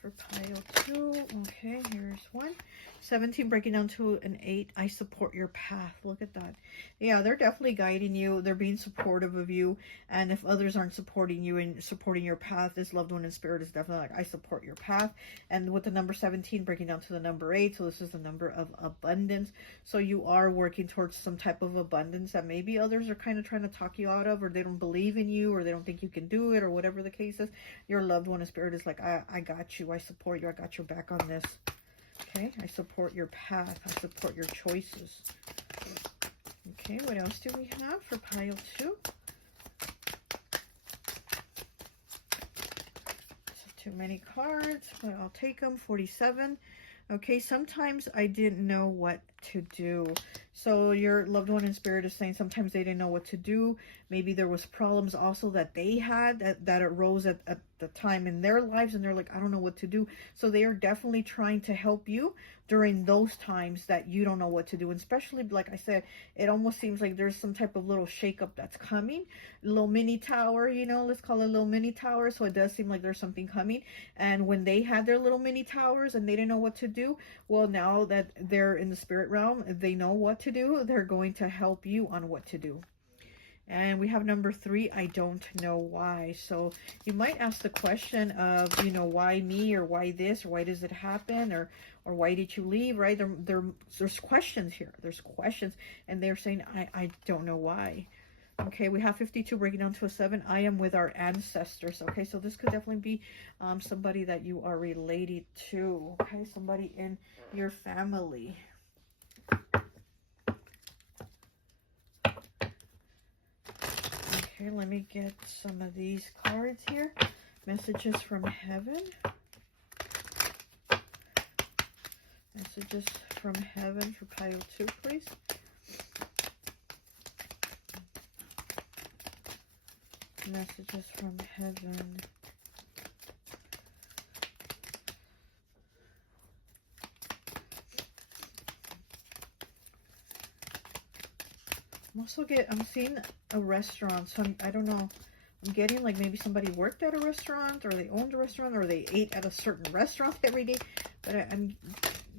for pile 2. Okay, here's 1. 17, breaking down to an 8. I support your path. Look at that. Yeah, they're definitely guiding you. They're being supportive of you. And if others aren't supporting you and supporting your path, this loved one in spirit is definitely like, I support your path. And with the number 17, breaking down to the number 8. So this is the number of abundance. So you are working towards some type of abundance that maybe others are kind of trying to talk you out of, or they don't believe in you, or they don't think you can do it, or whatever the case is. Your loved one in spirit is like, I got you. I support you. I got your back on this. Okay, I support your path. I support your choices. Okay, what else do we have for pile 2? Too many cards, but I'll take them. 47. Okay, sometimes I didn't know what to do. So your loved one in spirit is saying sometimes they didn't know what to do. Maybe there was problems also that they had that arose at the time in their lives, and they're like, I don't know what to do. So they are definitely trying to help you during those times that you don't know what to do. And especially, like I said, it almost seems like there's some type of little shakeup that's coming. Little mini tower, you know, let's call it a little mini tower. So it does seem like there's something coming. And when they had their little mini towers and they didn't know what to do, well, now that they're in the spirit realm, they know what to do. They're going to help you on what to do. And we have number 3, I don't know why. So you might ask the question of, you know, why me, or why this, or why does it happen, or why did you leave, right? There's questions here. There's questions, and they're saying, I don't know why. Okay, we have 52, breaking down to a 7. I am with our ancestors. Okay, so this could definitely be somebody that you are related to. Okay, somebody in your family. Okay, let me get some of these cards here. Messages from heaven. Messages from heaven for pile 2, please. Messages from heaven. I'm seeing a restaurant, so I don't know. I'm getting like maybe somebody worked at a restaurant, or they owned a restaurant, or they ate at a certain restaurant every day. But I'm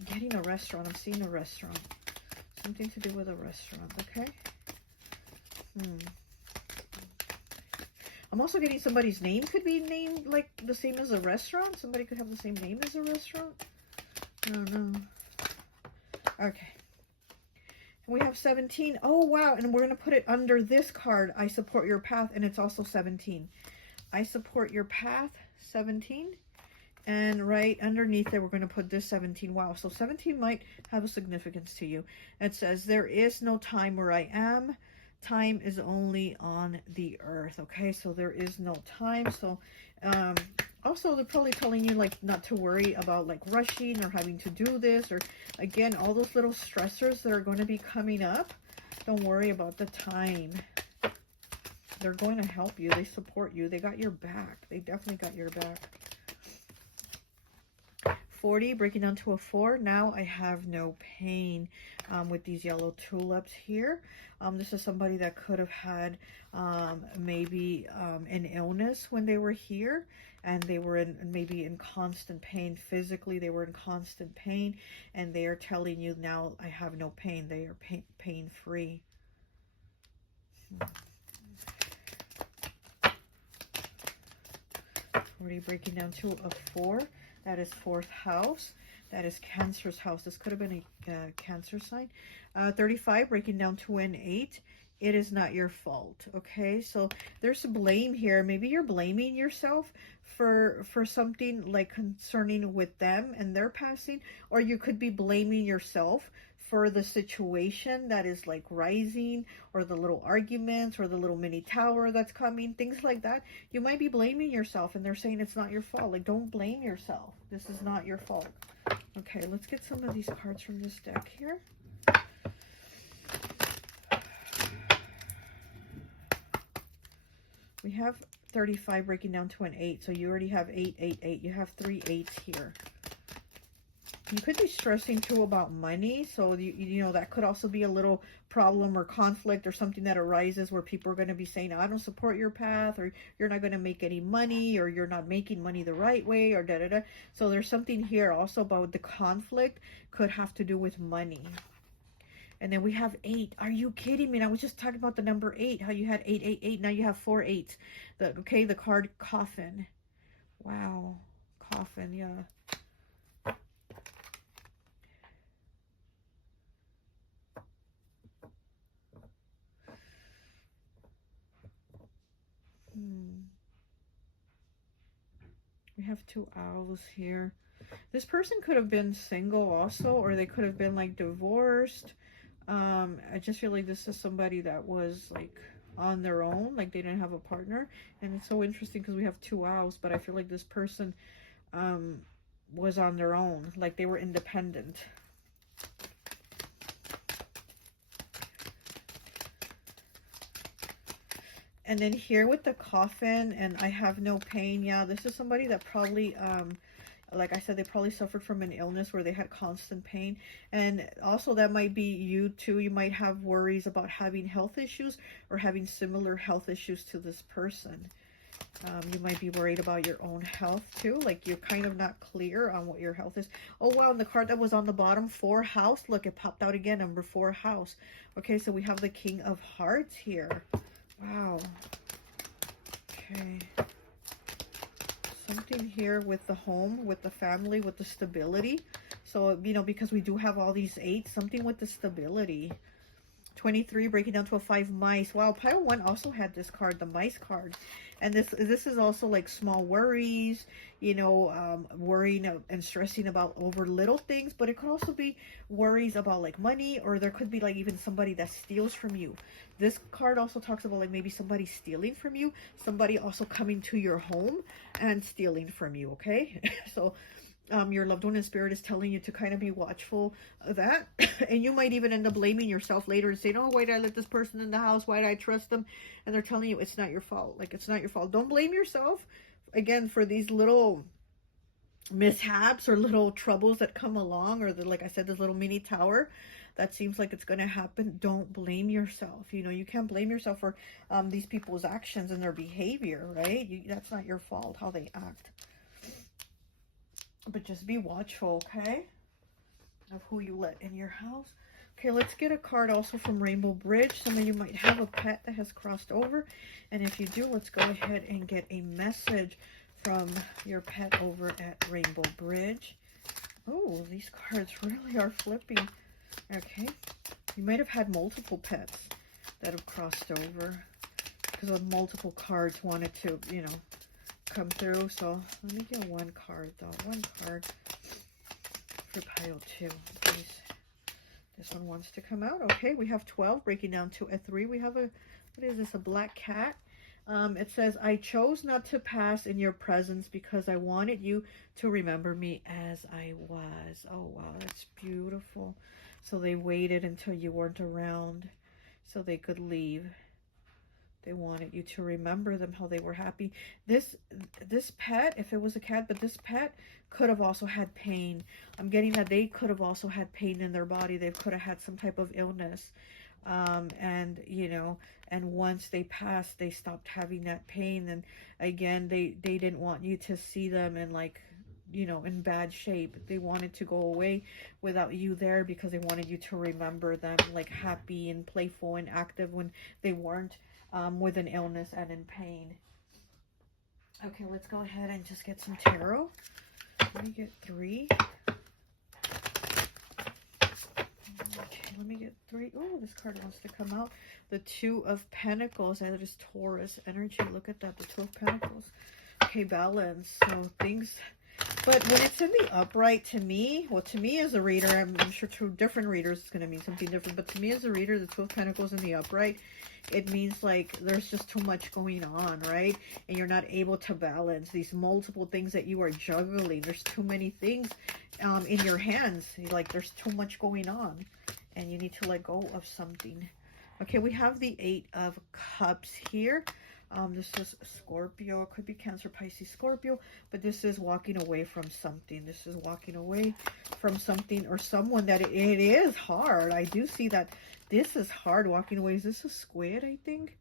getting a restaurant. I'm seeing a restaurant. Something to do with a restaurant, okay? I'm also getting somebody's name could be named like the same as a restaurant. Somebody could have the same name as a restaurant. I don't know. Okay. We have 17. Oh, wow. And we're going to put it under this card. I support your path. And it's also 17. I support your path. 17. And right underneath there, we're going to put this 17. Wow. So 17 might have a significance to you. It says, there is no time where I am. Time is only on the earth. Okay. So there is no time. So, also, they're probably telling you, like, not to worry about, like, rushing or having to do this. Or, again, all those little stressors that are going to be coming up. Don't worry about the time. They're going to help you. They support you. They got your back. They definitely got your back. 40, breaking down to a 4. Now I have no pain with these yellow tulips here. This is somebody that could have had maybe an illness when they were here, and they were maybe in constant pain physically. They were in constant pain, and they are telling you now, I have no pain. They are pain-free. Already breaking down to a 4. That is 4th house. That is Cancer's house. This could have been a Cancer sign. 35 breaking down to an 8. It is not your fault. Okay, so there's a blame here. Maybe you're blaming yourself for something like concerning with them and their passing, or you could be blaming yourself for the situation that is like rising, or the little arguments, or the little mini tower that's coming, things like that. You might be blaming yourself, and they're saying it's not your fault. Like, don't blame yourself. This is not your fault. Okay, let's get some of these cards from this deck here. We have 35 breaking down to an 8, so you already have 8, 8, 8. You have 3 8s here. You could be stressing too about money, so you know that could also be a little problem or conflict or something that arises where people are going to be saying, I don't support your path, or you're not going to make any money, or you're not making money the right way, or da-da-da. So there's something here also about the conflict could have to do with money. And then we have 8. Are you kidding me? I was just talking about the number 8, how you had 8, 8, 8. Now you have 4 8s. Okay, the card Coffin. Wow. Coffin, yeah. We have 2 owls here. This person could have been single also, or they could have been like divorced. I just feel like this is somebody that was like on their own, like they didn't have a partner. And it's so interesting because we have 2 owls, but I feel like this person was on their own, like they were independent. And then here with the Coffin and I have no pain. Yeah, this is somebody that probably, like I said, they probably suffered from an illness where they had constant pain. And also that might be you too. You might have worries about having health issues or having similar health issues to this person. You might be worried about your own health too. Like you're kind of not clear on what your health is. Oh wow, and the card that was on the bottom, 4 house. Look, it popped out again, number 4 house. Okay, so we have the King of Hearts here. Wow. Okay. Something here with the home, with the family, with the stability. So, you know, because we do have all these 8, something with the stability. 23 breaking down to a 5 mice. Wow, pile 1 also had this card, the mice card. And this is also like small worries, you know, worrying and stressing about over little things, but it could also be worries about like money, or there could be like even somebody that steals from you. This card also talks about like maybe somebody stealing from you, somebody also coming to your home and stealing from you, okay? So your loved one in spirit is telling you to kind of be watchful of that. And you might even end up blaming yourself later and saying, oh, why did I let this person in the house? Why did I trust them? And they're telling you it's not your fault. Like, it's not your fault. Don't blame yourself, again, for these little mishaps or little troubles that come along, or like I said, this little mini tower that seems like it's going to happen. Don't blame yourself. You know, you can't blame yourself for these people's actions and their behavior, right? That's not your fault, how they act. But just be watchful, okay, of who you let in your house. Okay, let's get a card also from Rainbow Bridge. Some of you might have a pet that has crossed over. And if you do, let's go ahead and get a message from your pet over at Rainbow Bridge. Oh, these cards really are flipping. Okay, you might have had multiple pets that have crossed over because of multiple cards wanted to, you know, come through. So let me get 1 card though. 1 card for pile 2, please. This one wants to come out. Okay, we have 12 breaking down to a 3. We have a, what is this, a black cat. It says, I chose not to pass in your presence because I wanted you to remember me as I was. Oh wow, that's beautiful. So they waited until you weren't around so they could leave. They wanted you to remember them, how they were happy. This pet, if it was a cat, but this pet could have also had pain. I'm getting that they could have also had pain in their body. They could have had some type of illness. And, you know, and once they passed, they stopped having that pain. And again, they didn't want you to see them in like you know, in bad shape. They wanted to go away without you there because they wanted you to remember them like happy and playful and active when they weren't, with an illness and in pain. Okay, let's go ahead and just get some tarot. Let me get 3. Okay, let me get 3. Oh, this card wants to come out. The 2 of Pentacles. That is Taurus energy. Look at that, the 2 of Pentacles. Okay, balance. So things, but when it's in the upright, to me, well, to me as a reader, I'm sure to different readers it's going to mean something different, but to me as a reader, the 2 of Pentacles in the upright, it means like there's just too much going on, right? And you're not able to balance these multiple things that you are juggling. There's too many things in your hands. Like there's too much going on and you need to let go of something. Okay, we have the 8 of Cups here. This is Scorpio. It could be Cancer, Pisces, Scorpio, but this is walking away from something. This is walking away from something or someone that it is hard. I do see that this is hard walking away. Is this a squid, I think?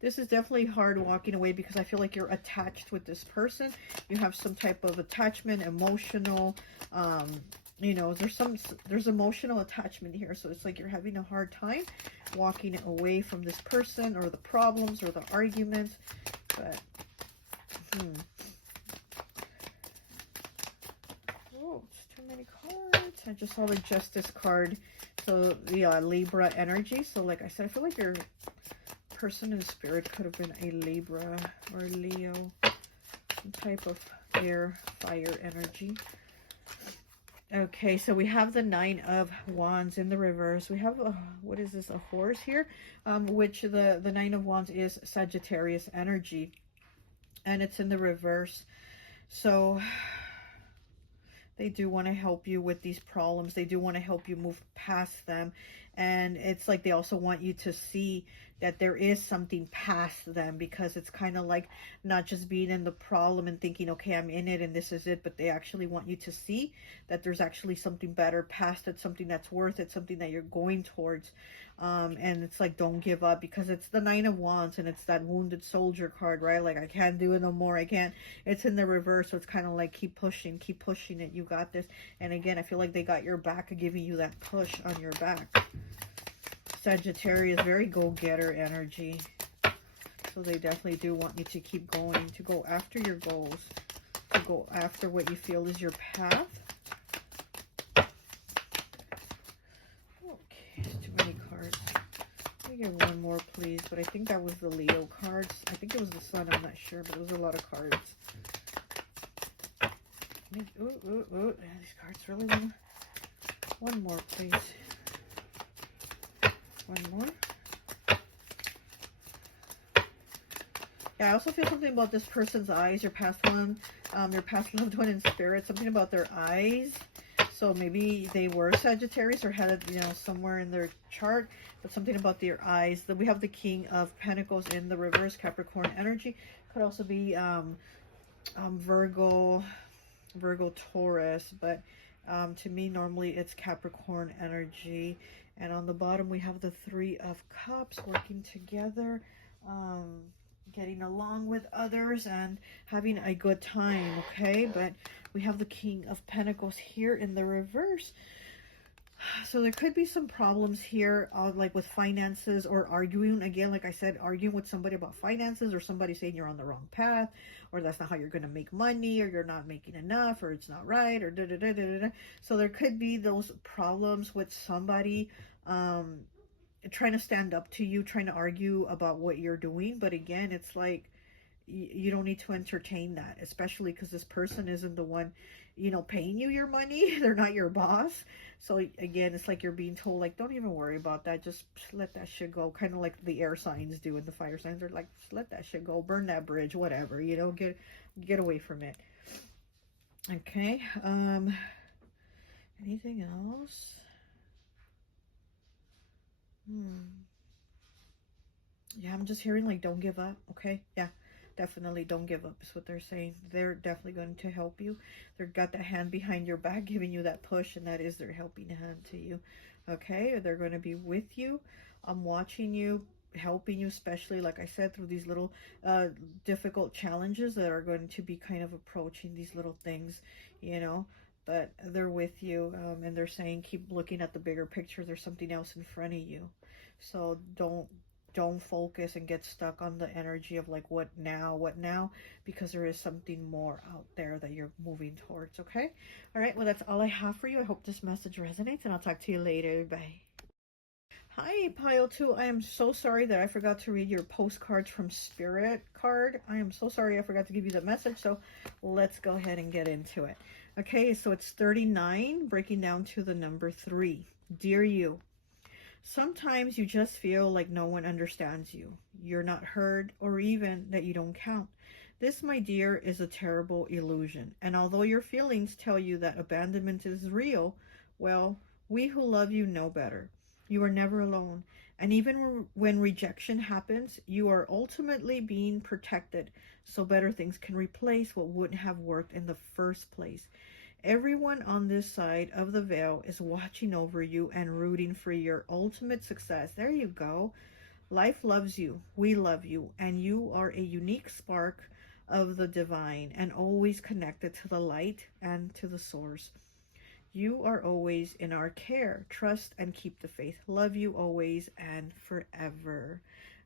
This is definitely hard walking away because I feel like you're attached with this person. You have some type of attachment, emotional, you know, there's emotional attachment here. So it's like you're having a hard time walking away from this person or the problems or the arguments. But, oh, it's too many cards. I just saw the Justice card. So the Libra energy. So like I said, I feel like your person in spirit could have been a Libra or Leo. Some type of air, fire energy. Okay, so we have the 9 of Wands in the reverse. We have, what is this, a horse here? Which the 9 of Wands is Sagittarius energy. And it's in the reverse. So they do want to help you with these problems. They do want to help you move past them. And it's like they also want you to see that there is something past them, because it's kind of like not just being in the problem and thinking, okay, I'm in it and this is it, but they actually want you to see that there's actually something better past it, something that's worth it, something that you're going towards. And it's like, don't give up, because it's the 9 of Wands and it's that wounded soldier card, right? Like, I can't do it no more. I can't. It's in the reverse. So it's kind of like, keep pushing it. You got this. And again, I feel like they got your back, giving you that push on your back. Sagittarius, very go-getter energy. So they definitely do want you to keep going, to go after your goals, to go after what you feel is your path. Okay, too many cards. Let me get one more, please. But I think that was the Leo cards. I think it was the Sun. I'm not sure, but it was a lot of cards. Ooh. These cards really want. One more, please. One more. Yeah, I also feel something about this person's eyes, your past one, your past loved one in spirit, something about their eyes. So maybe they were Sagittarius or had it, you know, somewhere in their chart, but something about their eyes. Then we have the King of Pentacles in the reverse, Capricorn energy. Could also be Virgo, Taurus, but to me, normally it's Capricorn energy. And on the bottom, we have the 3 of Cups, working together, getting along with others and having a good time, okay? But we have the King of Pentacles here in the reverse. So there could be some problems here, like with finances or arguing. Again, like I said, arguing with somebody about finances, or somebody saying you're on the wrong path, or that's not how you're going to make money, or you're not making enough, or it's not right, or da-da-da-da-da. So there could be those problems with somebody trying to stand up to you, trying to argue about what you're doing. But again, it's like, you don't need to entertain that, especially because this person isn't the one, you know, paying you your money. They're not your boss. So again, it's like you're being told, like, don't even worry about that. Just let that shit go. Kind of like the air signs do, and the fire signs are like, just let that shit go, burn that bridge, whatever, you know, get away from it. Okay. Anything else? Yeah, I'm just hearing like, don't give up. Okay. Yeah. Definitely don't give up is what they're saying. They're definitely going to help you. They've got that hand behind your back, giving you that push, and that is their helping hand to you. Okay, they're going to be with you. I'm watching you helping you, especially, like I said, through these little difficult challenges that are going to be kind of approaching these little things, you know. But they're with you, and they're saying keep looking at the bigger picture. There's something else in front of you. So don't focus and get stuck on the energy of like what now, because there is something more out there that you're moving towards. Okay. All right, well, that's all I have for you. I hope this message resonates, and I'll talk to you later. Bye. Hi, Pile 2. I am so sorry that I forgot to read your postcards from Spirit card. I am so sorry I forgot to give you the message, so let's go ahead and get into it. Okay, so it's 39, breaking down to the number 3. Dear you, sometimes you just feel like no one understands you. You're not heard, or even that you don't count. This, my dear, is a terrible illusion. And although your feelings tell you that abandonment is real, well, we who love you know better. You are never alone. And even when rejection happens, you are ultimately being protected, so better things can replace what wouldn't have worked in the first place. Everyone on this side of the veil is watching over you and rooting for your ultimate success. There you go. Life loves you. We love you. And you are a unique spark of the divine and always connected to the light and to the source. You are always in our care. Trust and keep the faith. Love you always and forever.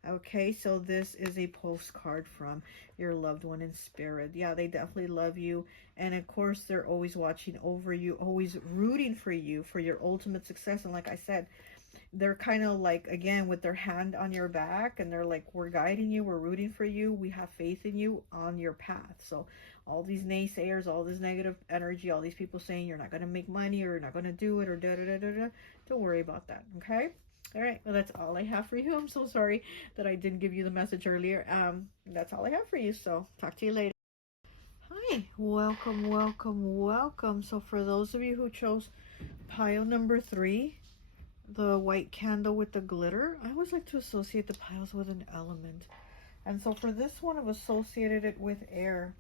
Okay, so this is a postcard from your loved one in spirit. Yeah, they definitely love you. And of course, they're always watching over you, always rooting for you for your ultimate success. And like I said, they're kind of like, again, with their hand on your back, and they're like, we're guiding you, we're rooting for you, we have faith in you on your path. So all these naysayers, all this negative energy, all these people saying you're not going to make money or you're not going to do it or da-da-da-da-da, don't worry about that. Okay. All right, well, that's all I have for you. I'm so sorry that I didn't give you the message earlier. That's all I have for you, so talk to you later. Hi, welcome, welcome, welcome. So for those of you who chose pile number 3, the white candle with the glitter, I always like to associate the piles with an element. And so for this one, I've associated it with air.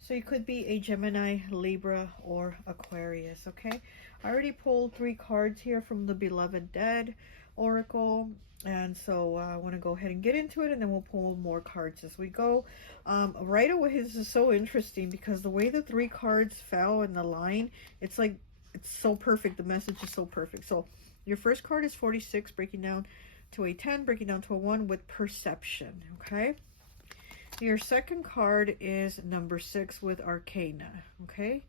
So you could be a Gemini, Libra, or Aquarius, okay? I already pulled 3 cards here from the Beloved Dead Oracle. And so I want to go ahead and get into it, and then we'll pull more cards as we go. Right away, this is so interesting because the way the 3 cards fell in the line, it's like, it's so perfect. The message is so perfect. So your first card is 46, breaking down to a 10, breaking down to a 1 with perception, okay? Your second card is number 6 with Arcana, okay?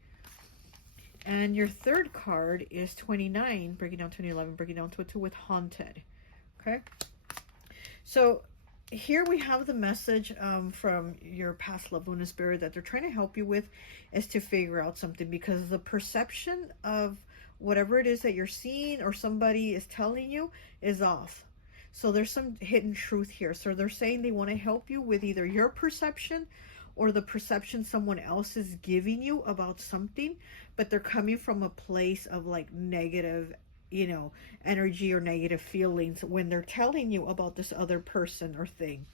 And your third card is 29, breaking down to an 11, breaking down to a 2 with Haunted, okay? So here we have the message from your past loved one in spirit that they're trying to help you with is to figure out something, because the perception of whatever it is that you're seeing or somebody is telling you is off. So there's some hidden truth here. So they're saying they want to help you with either your perception or the perception someone else is giving you about something, but they're coming from a place of like negative, you know, energy or negative feelings when they're telling you about this other person or thing.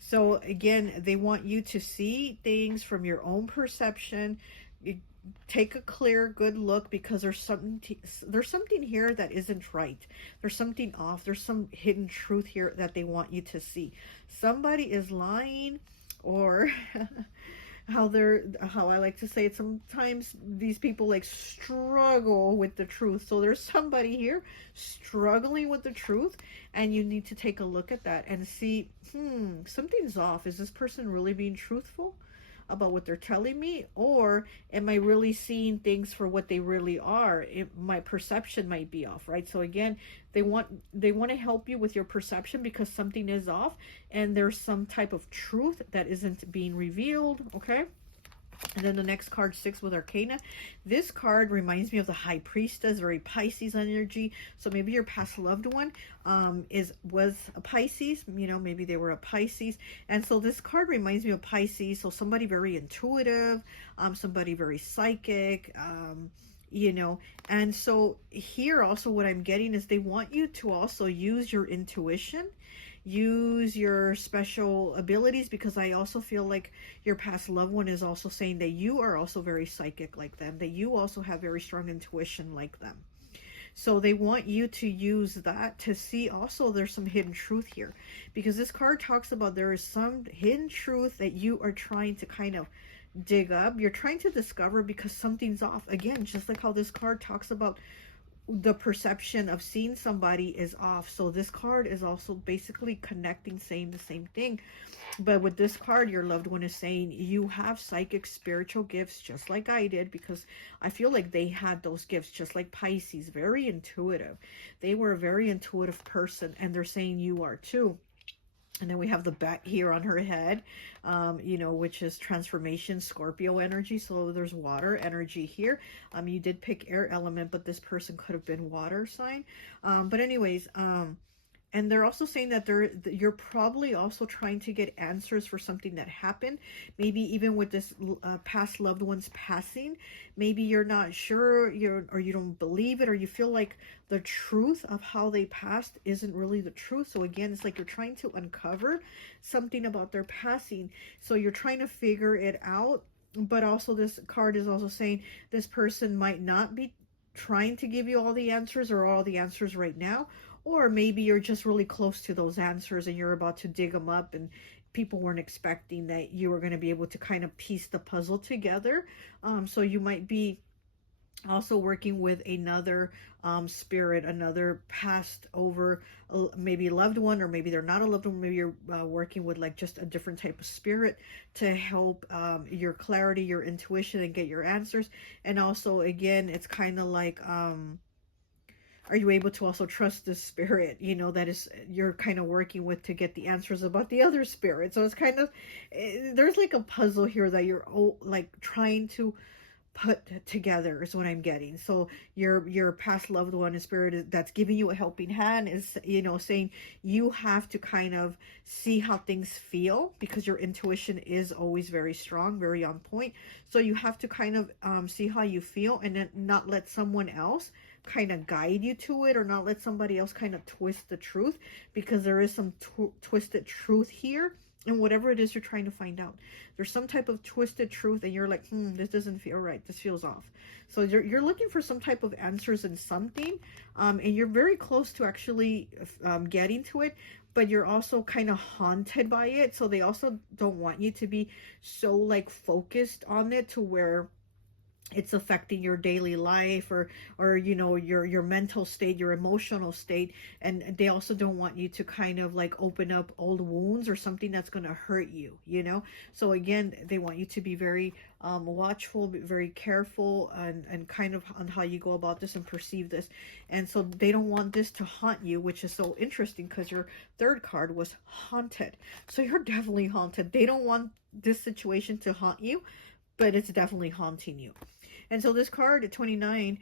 So again, they want you to see things from your own perception. Take a clear, good look, because there's something here that isn't right. There's something off. There's some hidden truth here that they want you to see. Somebody is lying, or how I like to say it, sometimes these people like struggle with the truth. So there's somebody here struggling with the truth, and you need to take a look at that and see, something's off. Is this person really being truthful about what they're telling me, or am I really seeing things for what they really are? My perception might be off, right? So again, they want to help you with your perception because something is off and there's some type of truth that isn't being revealed, okay? And then the next card, 6 with Arcana. This card reminds me of the High Priestess, very Pisces energy. So maybe your past loved one was a Pisces. You know, maybe they were a Pisces. And so this card reminds me of Pisces. So somebody very intuitive, somebody very psychic, you know. And so here also what I'm getting is they want you to also use your intuition, use your special abilities, because I also feel like your past loved one is also saying that you are also very psychic like them, that you also have very strong intuition like them. So they want you to use that to see also there's some hidden truth here, because this card talks about there is some hidden truth that you are trying to kind of dig up. You're trying to discover because something's off. Again, just like how this card talks about the perception of seeing somebody is off. So this card is also basically connecting, saying the same thing. But with this card, your loved one is saying you have psychic spiritual gifts just like I did, because I feel like they had those gifts just like Pisces, very intuitive. They were a very intuitive person, and they're saying you are too. And then we have the bat here on her head, you know, which is transformation, Scorpio energy. So there's water energy here. You did pick air element, but this person could have been water sign. But anyways, and they're also saying that you're probably also trying to get answers for something that happened. Maybe even with this past loved one's passing, maybe you're not sure, or you don't believe it, or you feel like the truth of how they passed isn't really the truth. So again, it's like you're trying to uncover something about their passing. So you're trying to figure it out. But also this card is also saying this person might not be trying to give you all the answers or all the answers right now. Or maybe you're just really close to those answers and you're about to dig them up, and people weren't expecting that you were going to be able to kind of piece the puzzle together. So you might be also working with another spirit, another passed over, maybe loved one, or maybe they're not a loved one. Maybe you're working with like just a different type of spirit to help your clarity, your intuition, and get your answers. And also, again, it's kind of like... are you able to also trust the spirit, you know, that is you're kind of working with to get the answers about the other spirit? So it's kind of, there's like a puzzle here that you're like trying to put together is what I'm getting. So your past loved one and spirit that's giving you a helping hand is, you know, saying you have to kind of see how things feel, because your intuition is always very strong, very on point. So you have to kind of see how you feel, and then not let someone else kind of guide you to it, or not let somebody else kind of twist the truth, because there is some twisted truth here. And whatever it is you're trying to find out, there's some type of twisted truth, and you're like, this doesn't feel right, this feels off. So you're looking for some type of answers in something, and you're very close to actually getting to it, but you're also kind of haunted by it. So they also don't want you to be so like focused on it to where it's affecting your daily life, or you know, your mental state, your emotional state. And they also don't want you to kind of like open up old wounds or something that's going to hurt you, you know. So again, they want you to be very watchful, very careful, and kind of on how you go about this and perceive this. And so they don't want this to haunt you, which is so interesting, because your third card was haunted. So you're definitely haunted. They don't want this situation to haunt you, but it's definitely haunting you. And so this card at 29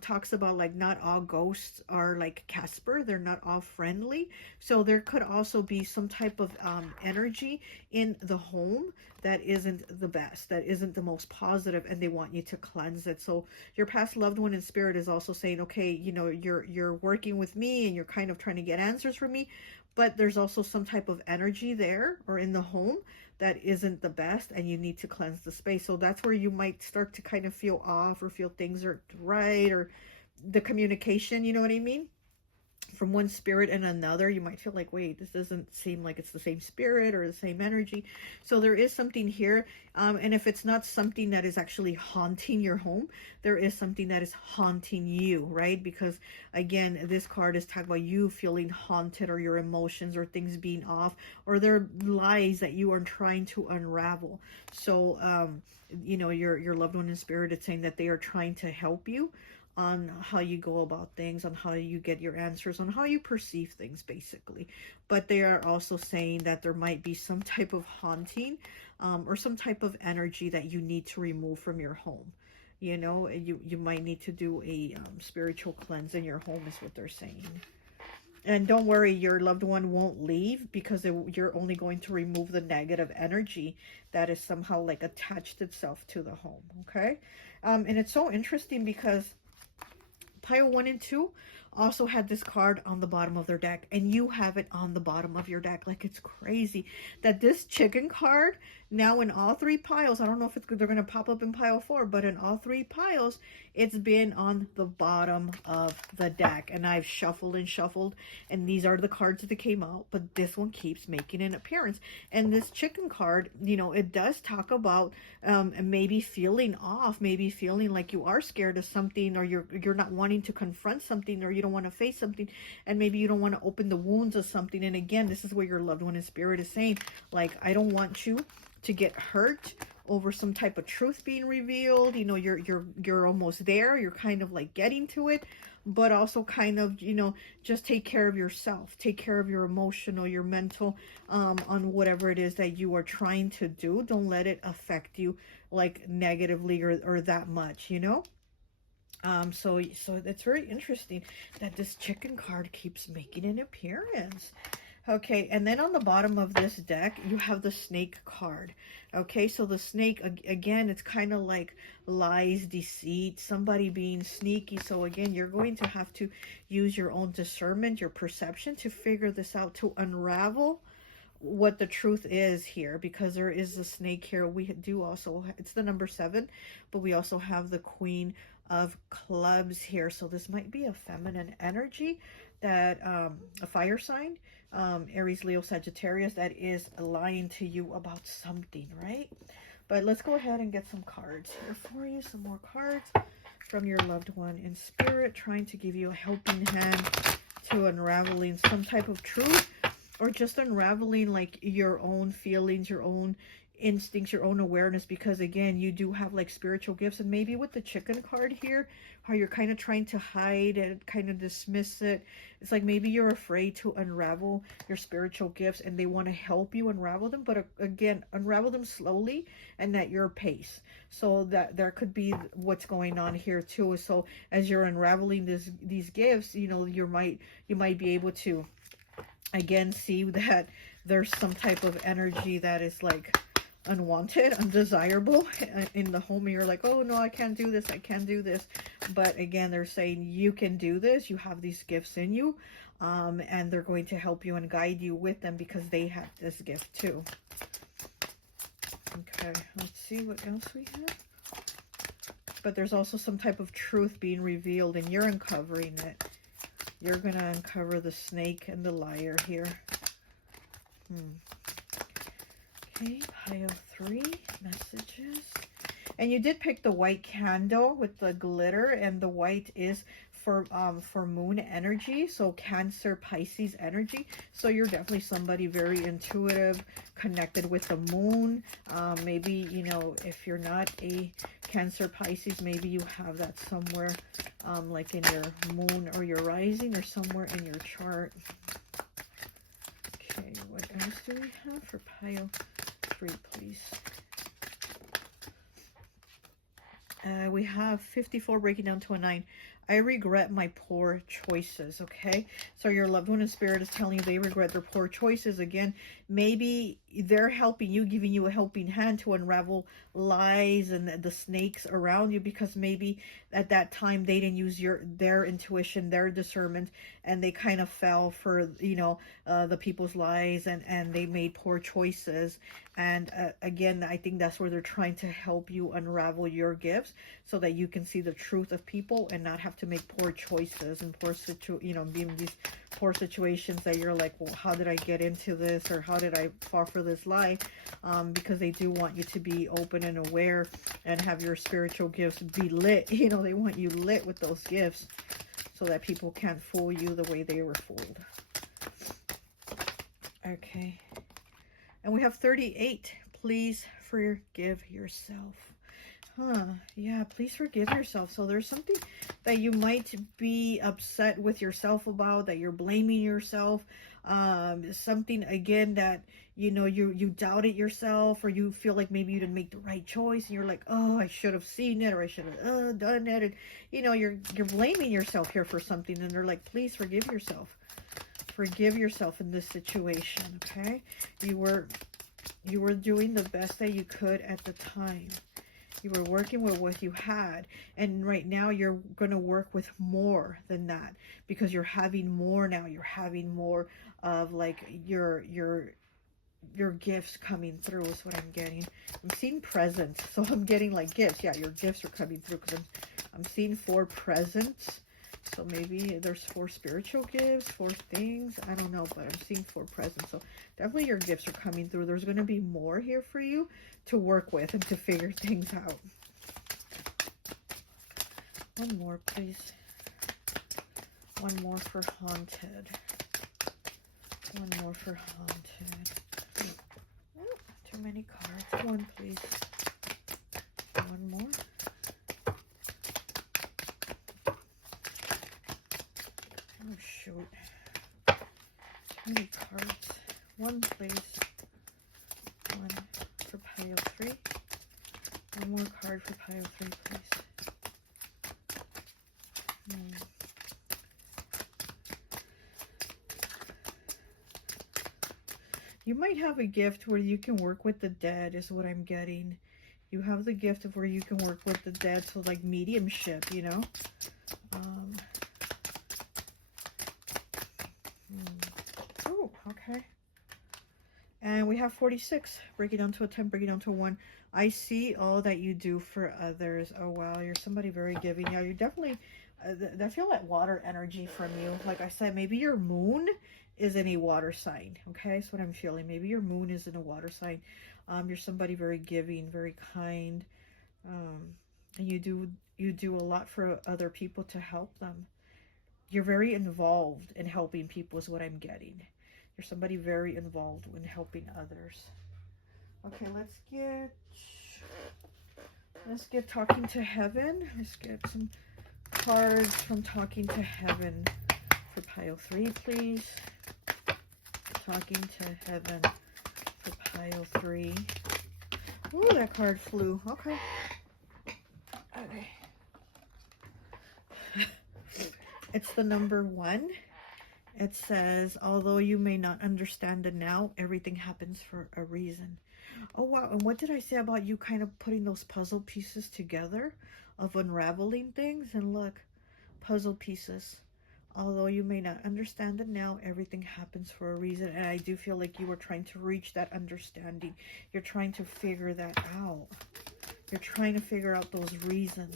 talks about like not all ghosts are like Casper. They're not all friendly. So there could also be some type of energy in the home that isn't the best, that isn't the most positive, and they want you to cleanse it. So your past loved one in spirit is also saying, okay, you know, you're working with me and you're kind of trying to get answers from me, but there's also some type of energy there or in the home that isn't the best, and you need to cleanse the space. So that's where you might start to kind of feel off, or feel things aren't right, or the communication, you know what I mean? From one spirit and another, you might feel like, wait, this doesn't seem like it's the same spirit or the same energy. So there is something here. And if it's not something that is actually haunting your home, there is something that is haunting you, right? Because again, this card is talking about you feeling haunted, or your emotions, or things being off, or there are lies that you are trying to unravel. So, you know, your loved one in spirit, it's saying that they are trying to help you on how you go about things, on how you get your answers, on how you perceive things, basically. But they are also saying that there might be some type of haunting or some type of energy that you need to remove from your home. You know, you might need to do a spiritual cleanse in your home, is what they're saying. And don't worry, your loved one won't leave, because you're only going to remove the negative energy that is somehow like attached itself to the home, okay? And it's so interesting because pile 1 and 2 also had this card on the bottom of their deck, and you have it on the bottom of your deck. Like, it's crazy that this chicken card now in all three piles, I don't know if they're going to pop up in pile 4, but in all three piles, it's been on the bottom of the deck. And I've shuffled and shuffled, and these are the cards that came out, but this one keeps making an appearance. And this chicken card, you know, it does talk about maybe feeling off, maybe feeling like you are scared of something, or you're not wanting to confront something, or you don't want to face something, and maybe you don't want to open the wounds of something. And again, this is where your loved one in spirit is saying, like, I don't want you to get hurt over some type of truth being revealed. You know, you're almost there, you're kind of like getting to it, but also kind of, you know, just take care of yourself, take care of your emotional, your mental, on whatever it is that you are trying to do. Don't let it affect you like negatively or that much, you know. So it's very interesting that this chicken card keeps making an appearance. Okay, and then on the bottom of this deck, you have the snake card. Okay, so the snake, again, it's kind of like lies, deceit, somebody being sneaky. So again, you're going to have to use your own discernment, your perception to figure this out, to unravel what the truth is here, because there is a snake here. We do also, it's the number 7, but we also have the Queen of Clubs here. So this might be a feminine energy, that a fire sign, Aries, Leo, Sagittarius, that is lying to you about something, right? But let's go ahead and get some cards here for you, some more cards from your loved one in spirit, trying to give you a helping hand to unraveling some type of truth, or just unraveling like your own feelings, your own instincts, your own awareness, because again, you do have like spiritual gifts. And maybe with the chicken card here, how you're kind of trying to hide and kind of dismiss it, it's like maybe you're afraid to unravel your spiritual gifts, and they want to help you unravel them, but again, unravel them slowly and at your pace. So that there could be what's going on here too. So as you're unraveling these gifts, you know, you might be able to again see that there's some type of energy that is like unwanted, undesirable in the home, and you're like, oh no, I can't do this, I can't do this. But again, they're saying you can do this, you have these gifts in you, and they're going to help you and guide you with them, because they have this gift too. Okay, let's see what else we have. But there's also some type of truth being revealed, and you're uncovering it. You're gonna uncover the snake and the liar here. Okay, pile 3 messages. And you did pick the white candle with the glitter, and the white is for moon energy, so Cancer, Pisces energy. So you're definitely somebody very intuitive, connected with the moon. Maybe, you know, if you're not a Cancer, Pisces, maybe you have that somewhere, like in your moon or your rising, or somewhere in your chart. Okay, what else do we have for pile 3, please? We have 54 breaking down to a 9. I regret my poor choices. Okay, so your loved one in spirit is telling you they regret their poor choices. Again, maybe they're helping you, giving you a helping hand to unravel lies and the snakes around you, because maybe at that time they didn't use their intuition, their discernment, and they kind of fell for, you know, the people's lies, and they made poor choices. And again, I think that's where they're trying to help you unravel your gifts, so that you can see the truth of people and not have to make poor choices and be in these poor situations that you're like, well, how did I get into this, or how did I fall for this lie? Because they do want you to be open and aware and have your spiritual gifts be lit. You know, they want you lit with those gifts, so that people can't fool you the way they were fooled. Okay. And we have 38. Please forgive yourself. Yeah, please forgive yourself. So there's something that you might be upset with yourself about, that you're blaming yourself. Something, again, that, you know, you doubted yourself, or you feel like maybe you didn't make the right choice, and you're like, oh, I should have seen it, or I should have done it. And, you know, you're blaming yourself here for something, and they're like, please forgive yourself. Forgive yourself in this situation, okay? You were doing the best that you could at the time. You were working with what you had, and right now you're going to work with more than that, because you're having more now. You're having more of like your gifts coming through is what I'm getting. I'm seeing presents, so I'm getting like gifts. Yeah, your gifts are coming through, because I'm seeing 4 presents. So maybe there's 4 spiritual gifts, 4 things. I don't know, but I'm seeing 4 presents. So definitely your gifts are coming through. There's going to be more here for you to work with and to figure things out. One more, please. One more for haunted. One more for haunted. Oh, too many cards. One, please. One more. Oh, shoot. Too many cards. One, please. One for pile 3. One more card for pile 3, please. You might have a gift where you can work with the dead, is what I'm getting. You have the gift of where you can work with the dead, so like mediumship, you know? Oh, okay. And we have 46. Break it down to a 10, break it down to a 1. I see all that you do for others. Oh, wow. You're somebody very giving. Yeah, you're definitely... I feel like water energy from you. Like I said, maybe your moon is in a water sign. Okay, that's what I'm feeling. Maybe your moon is in a water sign. You're somebody very giving, very kind. And you do a lot for other people to help them. You're very involved in helping people is what I'm getting. You're somebody very involved in helping others. Okay, let's get talking to heaven. Let's get some cards from talking to heaven for pile 3, please. Talking to heaven for pile 3. Oh, that card flew. Okay. Okay. It's the number 1. It says, although you may not understand it now, everything happens for a reason. Oh, wow. And what did I say about you kind of putting those puzzle pieces together, of unraveling things? And look, puzzle pieces. Although you may not understand it now, everything happens for a reason. And I do feel like you are trying to reach that understanding. You're trying to figure that out. You're trying to figure out those reasons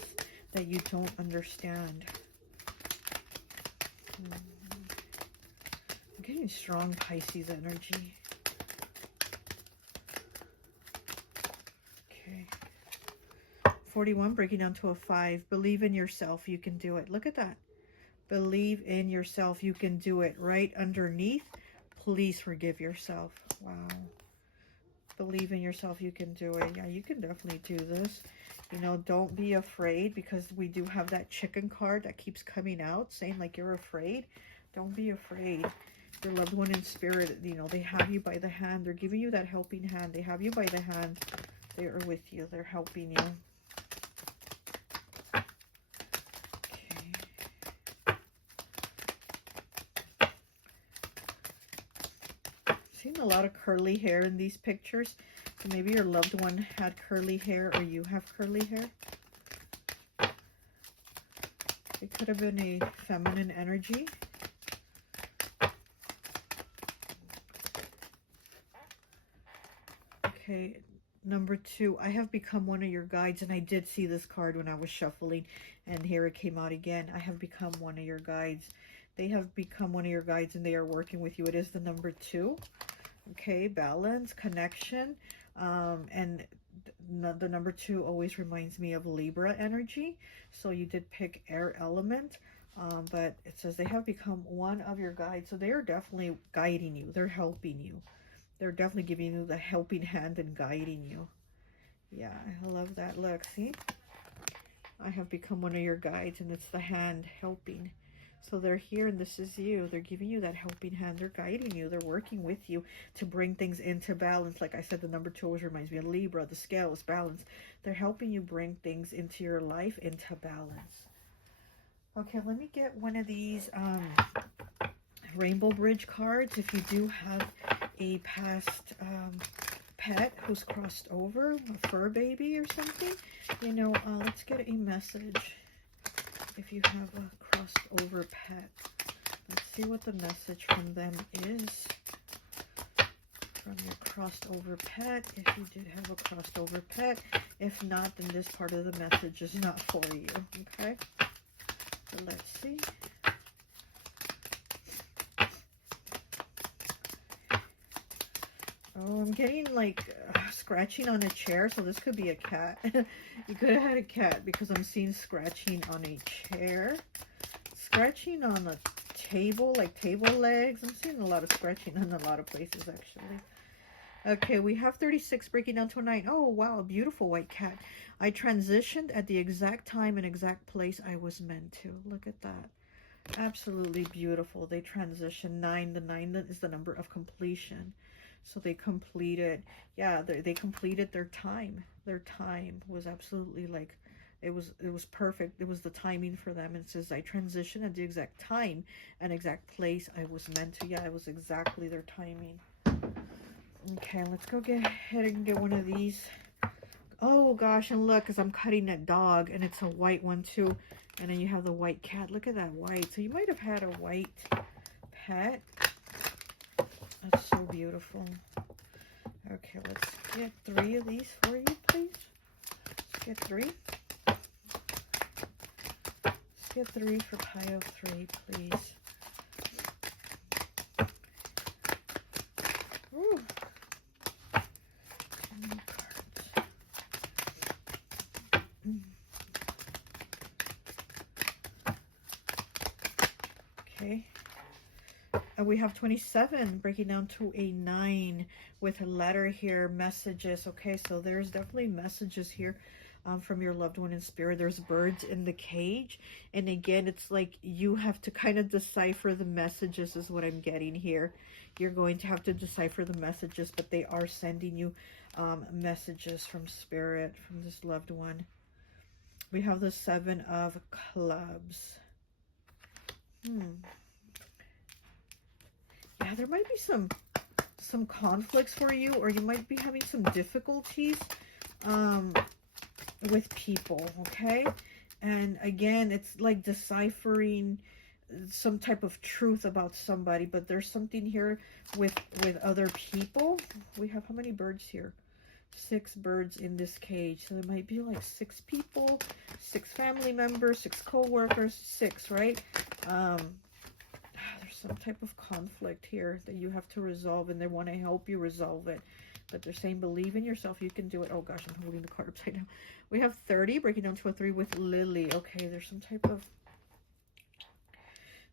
that you don't understand. I'm getting strong Pisces energy. Okay. 41, breaking down to a 5. Believe in yourself. You can do it. Look at that. Believe in yourself. You can do it. Right underneath, please forgive yourself. Wow. Believe in yourself. You can do it. Yeah, you can definitely do this. You know, don't be afraid, because we do have that chicken card that keeps coming out saying like you're afraid. Don't be afraid. Your loved one in spirit, you know, they have you by the hand. They're giving you that helping hand. They have you by the hand. They are with you. They're helping you. Seeing a lot of curly hair in these pictures. So maybe your loved one had curly hair, or you have curly hair. It could have been a feminine energy. Okay, number 2, I have become one of your guides. And I did see this card when I was shuffling, and here it came out again. I have become one of your guides. They have become one of your guides, and they are working with you. It is the number 2. Okay, balance, connection, and the number 2 always reminds me of Libra energy. So you did pick air element, but it says they have become one of your guides. So they are definitely guiding you. They're helping you. They're definitely giving you the helping hand and guiding you. Yeah, I love that. Look, see? I have become one of your guides, and it's the hand helping. So they're here, and this is you. They're giving you that helping hand. They're guiding you. They're working with you to bring things into balance. Like I said, the number 2 always reminds me of Libra. The scale is balance. They're helping you bring things into your life into balance. Okay, let me get one of these Rainbow Bridge cards. If you do have a past pet who's crossed over, a fur baby or something. You know, let's get a message if you have a crossed over pet. Let's see what the message from them is. From your crossed over pet, if you did have a crossed over pet. If not, then this part of the message is not for you, okay? So let's see. Oh, I'm getting like scratching on a chair, so this could be a cat. You could have had a cat because I'm seeing scratching on a chair. Scratching on a table, like table legs. I'm seeing a lot of scratching in a lot of places, actually. Okay, we have 36 breaking down to a 9. Oh, wow, a beautiful white cat. I transitioned at the exact time and exact place I was meant to. Look at that. Absolutely beautiful. They transitioned 9. The 9 is the number of completion. So they completed, yeah, they completed their time. Their time was absolutely like, it was perfect. It was the timing for them. It says, I transitioned at the exact time and exact place I was meant to. Yeah, it was exactly their timing. Okay, let's go get ahead and get one of these. Oh gosh, and look, because I'm cutting that dog, and it's a white one too. And then you have the white cat. Look at that white. So you might have had a white pet. That's so beautiful. Okay, let's get 3 of these for you, please. Let's get 3. Let's get 3 for pile 3, please. Ooh. Okay. And we have 27 breaking down to a 9 with a letter here, messages. Okay, so there's definitely messages here from your loved one in spirit. There's birds in the cage. And again, it's like you have to kind of decipher the messages is what I'm getting here. You're going to have to decipher the messages, but they are sending you messages from spirit, from this loved one. We have the 7 of Clubs. Yeah, there might be some conflicts for you, or you might be having some difficulties with people, okay? And again, it's like deciphering some type of truth about somebody, but there's something here with other people. We have how many birds here? 6 birds in this cage. So there might be like 6 people, 6 family members, 6 co-workers, 6, right? There's some type of conflict here that you have to resolve, and they want to help you resolve it. But they're saying, believe in yourself, you can do it. Oh gosh, I'm holding the card upside down. We have 30, breaking down to a 3 with Lily. Okay, there's some type of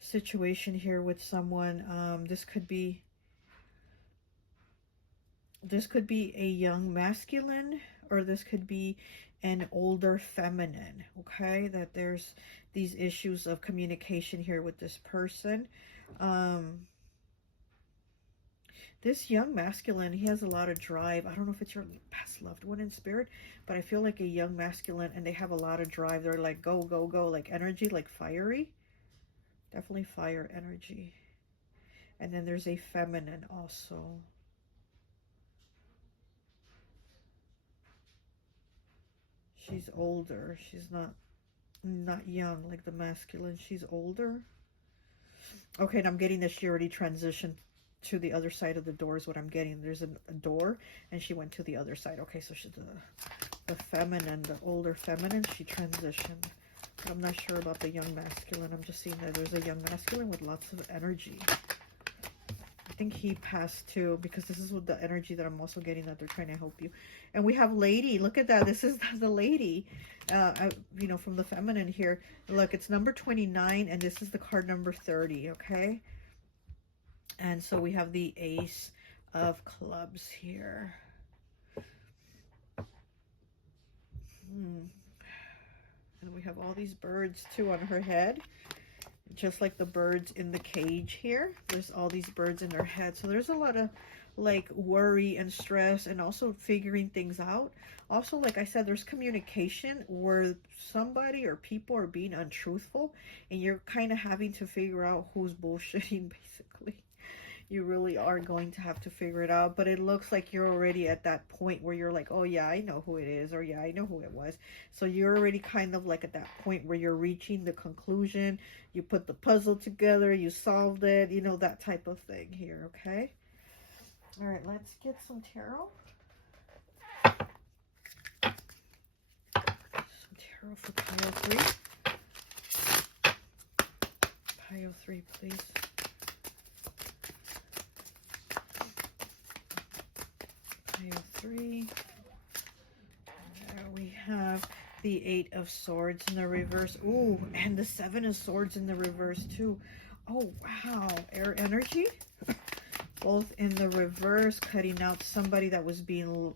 situation here with someone. This could be a young masculine, or this could be an older feminine, okay? That there's these issues of communication here with this person. This young masculine, he has a lot of drive. I don't know if it's your past loved one in spirit, but I feel like a young masculine, and they have a lot of drive. They're like go, go, go, like energy, like fiery. Definitely fire energy. And then there's a feminine also. She's older. She's not young like the masculine. She's older. Okay, and I'm getting that she already transitioned to the other side of the door is what I'm getting. There's a door, and she went to the other side. Okay, so she's the feminine, the older feminine, she transitioned. But I'm not sure about the young masculine. I'm just seeing that there's a young masculine with lots of energy. I think he passed too, because this is what the energy that I'm also getting, that they're trying to help you. And we have lady. Look at that. This is the lady, you know, from the feminine here. Look, it's number 29, and this is the card number 30, okay? And so we have the Ace of Clubs here. And we have all these birds too on her head. Just like the birds in the cage here. There's all these birds in their head. So there's a lot of like worry and stress, and also figuring things out. Also, like I said, there's communication where somebody or people are being untruthful, and you're kind of having to figure out who's bullshitting, basically. You really are going to have to figure it out, but it looks like you're already at that point where you're like, oh yeah, I know who it is, or yeah, I know who it was. So you're already kind of like at that point where you're reaching the conclusion. You put the puzzle together, you solved it, you know, that type of thing here. Okay. All right, let's get some tarot. Some tarot for pile 3. Pile 3, please. Pile 3. There we have the 8 of Swords in the reverse. Ooh, and the 7 of Swords in the reverse too. Oh, wow. Air energy. Both in the reverse, cutting out somebody that was being,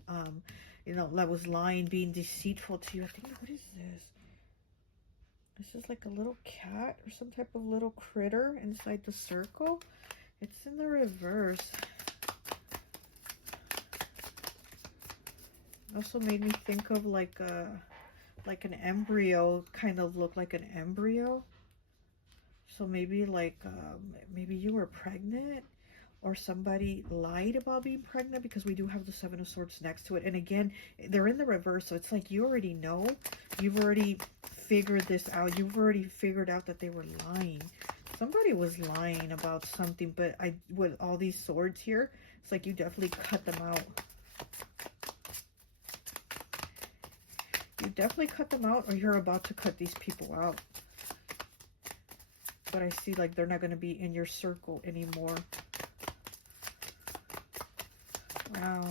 you know, that was lying, being deceitful to you. I think, what is this? This is like a little cat or some type of little critter inside the circle. It's in the reverse. Also made me think of like an embryo, kind of looked like an embryo. So maybe like maybe you were pregnant, or somebody lied about being pregnant, because we do have the 7 of Swords next to it. And again, they're in the reverse, so it's like you already know, you've already figured this out, you've already figured out that they were lying. Somebody was lying about something, but with all these swords here, it's like you definitely cut them out. You definitely cut them out, or you're about to cut these people out. But I see like they're not going to be in your circle anymore. Wow.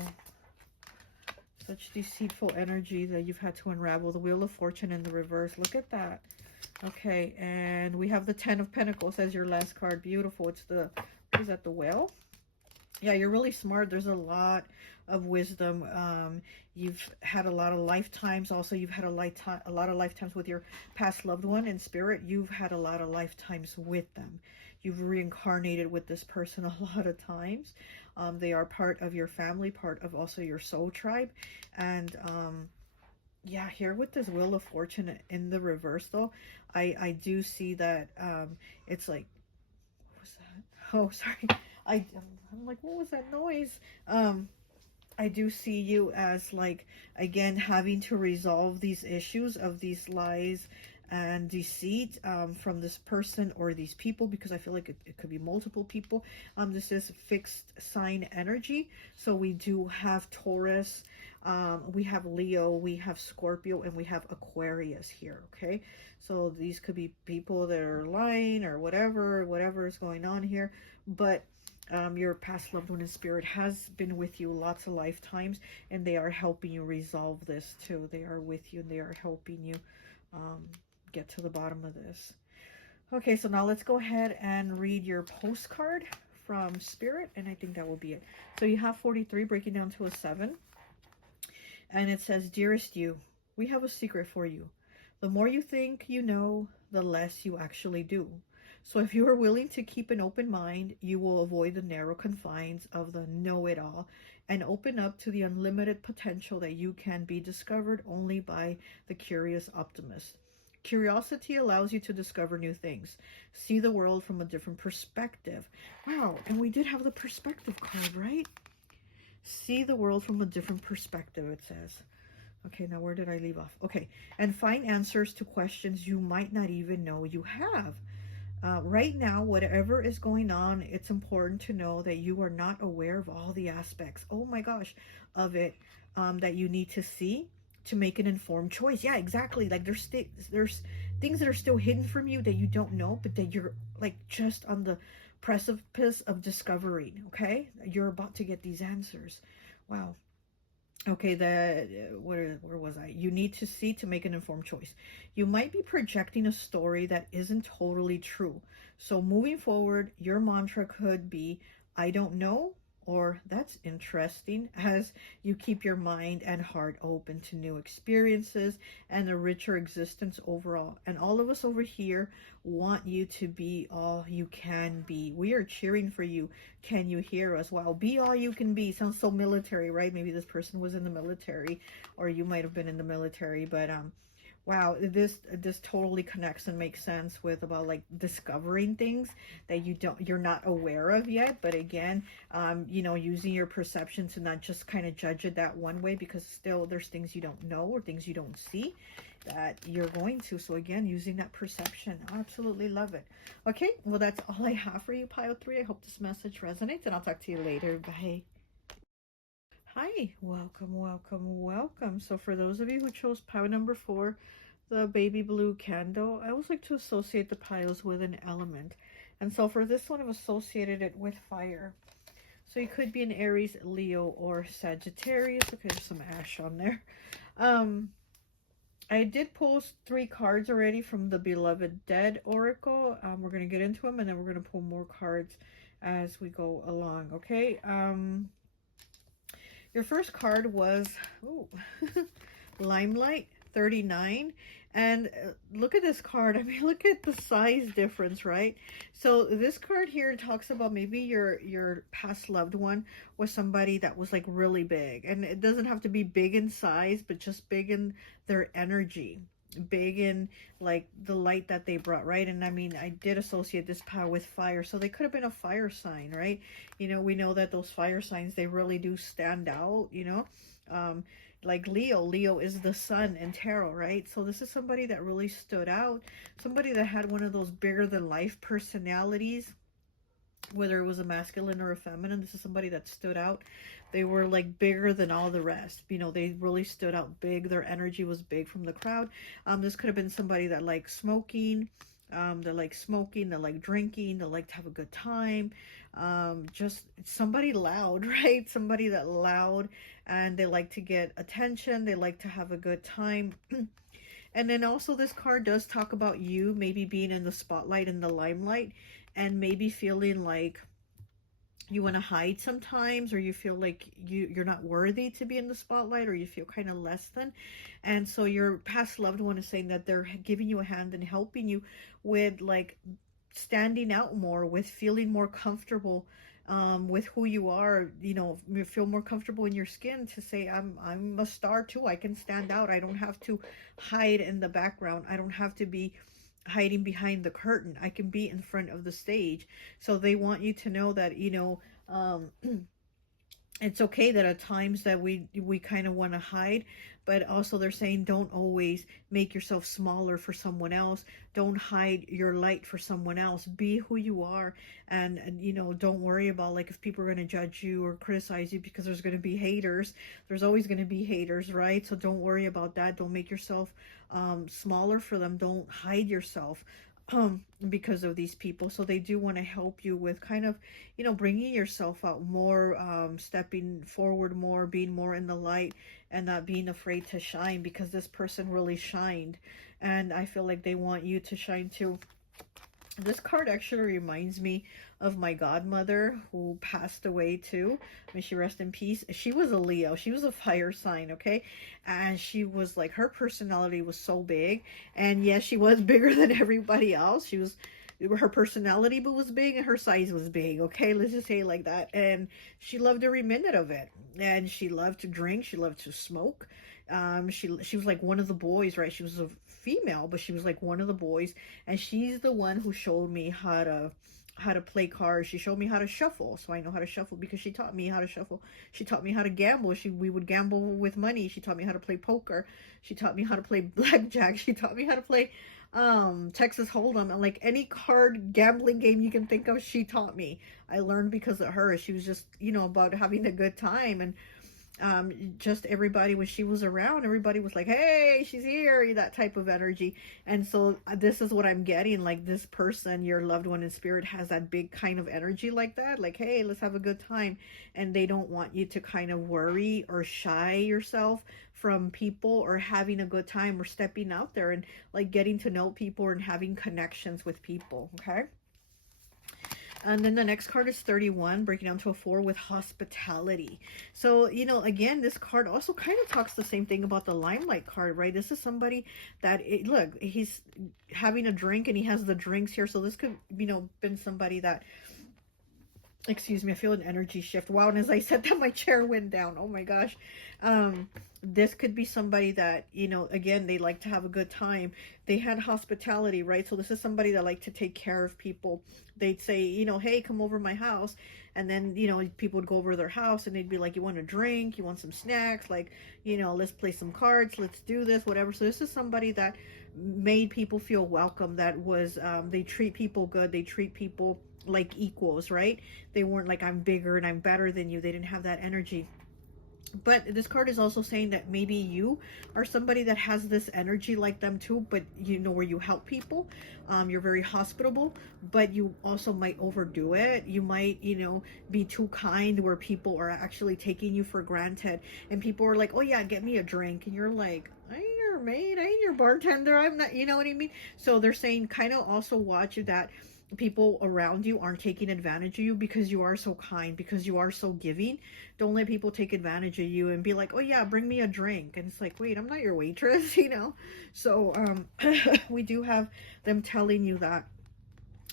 Such deceitful energy that you've had to unravel. The Wheel of Fortune in the reverse. Look at that. Okay, and we have the 10 of Pentacles as your last card. Beautiful. It's the, is that the Whale? Yeah, you're really smart. There's a lot of wisdom. You've had a lot of lifetimes. Also, you've had a lot of lifetimes with your past loved one in spirit. You've had a lot of lifetimes with them. You've reincarnated with this person a lot of times. They are part of your family, part of also your soul tribe. And yeah, here with this Wheel of Fortune in the reverse, though, I do see that it's like, what was that? Oh, sorry. I'm like, what was that noise? I do see you as like, again, having to resolve these issues of these lies and deceit from this person or these people, because I feel like it could be multiple people. This is fixed sign energy. So we do have Taurus, we have Leo, we have Scorpio, and we have Aquarius here, okay? So these could be people that are lying or whatever is going on here. But your past loved one in spirit has been with you lots of lifetimes, and they are helping you resolve this too. They are with you, and they are helping you get to the bottom of this. Okay, so now let's go ahead and read your postcard from spirit, and I think that will be it. So you have 43 breaking down to a 7, and it says, dearest you, we have a secret for you. The more you think you know, the less you actually do. So if you are willing to keep an open mind, you will avoid the narrow confines of the know-it-all and open up to the unlimited potential that you can be discovered only by the curious optimist. Curiosity allows you to discover new things, see the world from a different perspective. Wow, and we did have the perspective card, right? See the world from a different perspective, it says. Okay, now where did I leave off? Okay, and find answers to questions you might not even know you have. Right now, whatever is going on, it's important to know that you are not aware of all the aspects, oh my gosh, of it that you need to see to make an informed choice. Yeah, exactly. Like there's things that are still hidden from you that you don't know, but that you're like just on the precipice of discovering. Okay, you're about to get these answers. Wow. Okay, where was I? You need to see to make an informed choice. You might be projecting a story that isn't totally true. So moving forward, your mantra could be, I don't know, or that's interesting, as you keep your mind and heart open to new experiences and a richer existence overall. And all of us over here want you to be all you can be. We are cheering for you. Can you hear us? Wow, be all you can be. Sounds so military, right? Maybe this person was in the military, or you might have been in the military, but wow, this totally connects and makes sense with about like discovering things that you're not aware of yet. But again, you know, using your perception to not just kind of judge it that one way, because still there's things you don't know or things you don't see that you're going to. So again, using that perception, I absolutely love it. Okay, well, that's all I have for you, pile 3. I hope this message resonates, and I'll talk to you later. Bye. Hi, welcome, welcome, welcome. So for those of you who chose pile number 4, the baby blue candle, I always like to associate the piles with an element. And so for this one, I've associated it with fire. So you could be an Aries, Leo, or Sagittarius. Okay, there's some ash on there. I did post 3 cards already from the Beloved Dead Oracle. We're going to get into them, and then we're going to pull more cards as we go along, okay? Your first card was Limelight 39. And look at this card. I mean, look at the size difference, right? So this card here talks about maybe your past loved one was somebody that was like really big. And it doesn't have to be big in size, but just big in their energy. Big in like the light that they brought, right? And I mean, I did associate this power with fire, so they could have been a fire sign, right? You know, we know that those fire signs, they really do stand out, you know. Like Leo is the sun in tarot, right? So this is somebody that really stood out, somebody that had one of those bigger than life personalities, whether it was a masculine or a feminine. This is somebody that stood out. They were like bigger than all the rest, you know. They really stood out big. Their energy was big from the crowd. This could have been somebody that liked smoking, that like smoking, that like drinking, that like to have a good time. Just somebody loud, right? Somebody that loud, and they like to get attention. They like to have a good time. And then also this card does talk about you maybe being in the spotlight, in the limelight, and maybe feeling like you want to hide sometimes, or you feel like you're not worthy to be in the spotlight, or you feel kind of less than. And so your past loved one is saying that they're giving you a hand and helping you with like standing out more, with feeling more comfortable with who you are. You know, you feel more comfortable in your skin to say, I'm a star too. I can stand out. I don't have to hide in the background. I don't have to be hiding behind the curtain. I can be in front of the stage. So they want you to know that, you know, it's okay that at times that we kind of want to hide, but also they're saying don't always make yourself smaller for someone else. Don't hide your light for someone else. Be who you are, and you know, don't worry about like if people are going to judge you or criticize you, because there's going to be haters. There's always going to be haters, right? So don't worry about that. Don't make yourself smaller for them. Don't hide yourself because of these people. So they do want to help you with kind of, you know, bringing yourself out more, stepping forward more, being more in the light, and not being afraid to shine, because this person really shined, and I feel like they want you to shine too. This card actually reminds me of my godmother who passed away too. May she rest in peace. She was a Leo. She was a fire sign, okay? And she was like, her personality was so big. And yes, she was bigger than everybody else. Her personality was big and her size was big, okay? Let's just say it like that. And she loved every minute of it. And she loved to drink. She loved to smoke. She was like one of the boys, right? She was a female, but she was like one of the boys, and she's the one who showed me how to play cards. She showed me how to shuffle, so I know how to shuffle because she taught me how to shuffle. She taught me how to gamble. We would gamble with money. She taught me how to play poker. She taught me how to play blackjack. She taught me how to play Texas Hold'em, and like any card gambling game you can think of, she taught me. I learned because of her. She was just, you know, about having a good time, and just everybody, when she was around, everybody was like, hey, she's here, that type of energy. And so this is what I'm getting, like this person, your loved one in spirit, has that big kind of energy like that, like, hey, let's have a good time. And they don't want you to kind of worry or shy yourself from people, or having a good time, or stepping out there and like getting to know people and having connections with people, okay? And then the next card is 31, breaking down to a 4 with hospitality. So, you know, again, this card also kind of talks the same thing about the limelight card, right? This is somebody that, look, he's having a drink and he has the drinks here. So this could, you know, been somebody that Excuse me, I feel an energy shift. Wow, and as I said that, my chair went down. Oh my gosh. This could be somebody that, you know, again, they like to have a good time. They had hospitality, right? So this is somebody that like to take care of people. They'd say, you know, hey, come over my house. And then, you know, people would go over to their house and they'd be like, you want a drink? You want some snacks? Like, you know, let's play some cards. Let's do this, whatever. So this is somebody that made people feel welcome. That was, they treat people good. They treat people like equals, right? They weren't like, I'm bigger and I'm better than you. They didn't have that energy. But this card is also saying that maybe you are somebody that has this energy like them too, but you know, where you help people. You're very hospitable, but you also might overdo it. You might, you know, be too kind, where people are actually taking you for granted, and people are like, oh yeah, get me a drink, and you're like, I ain't your maid, I ain't your bartender, I'm not, you know what I mean? So they're saying kind of also watch that people around you aren't taking advantage of you, because you are so kind, because you are so giving. Don't let people take advantage of you and be like, oh yeah, bring me a drink, and it's like, wait, I'm not your waitress, you know. So we do have them telling you that.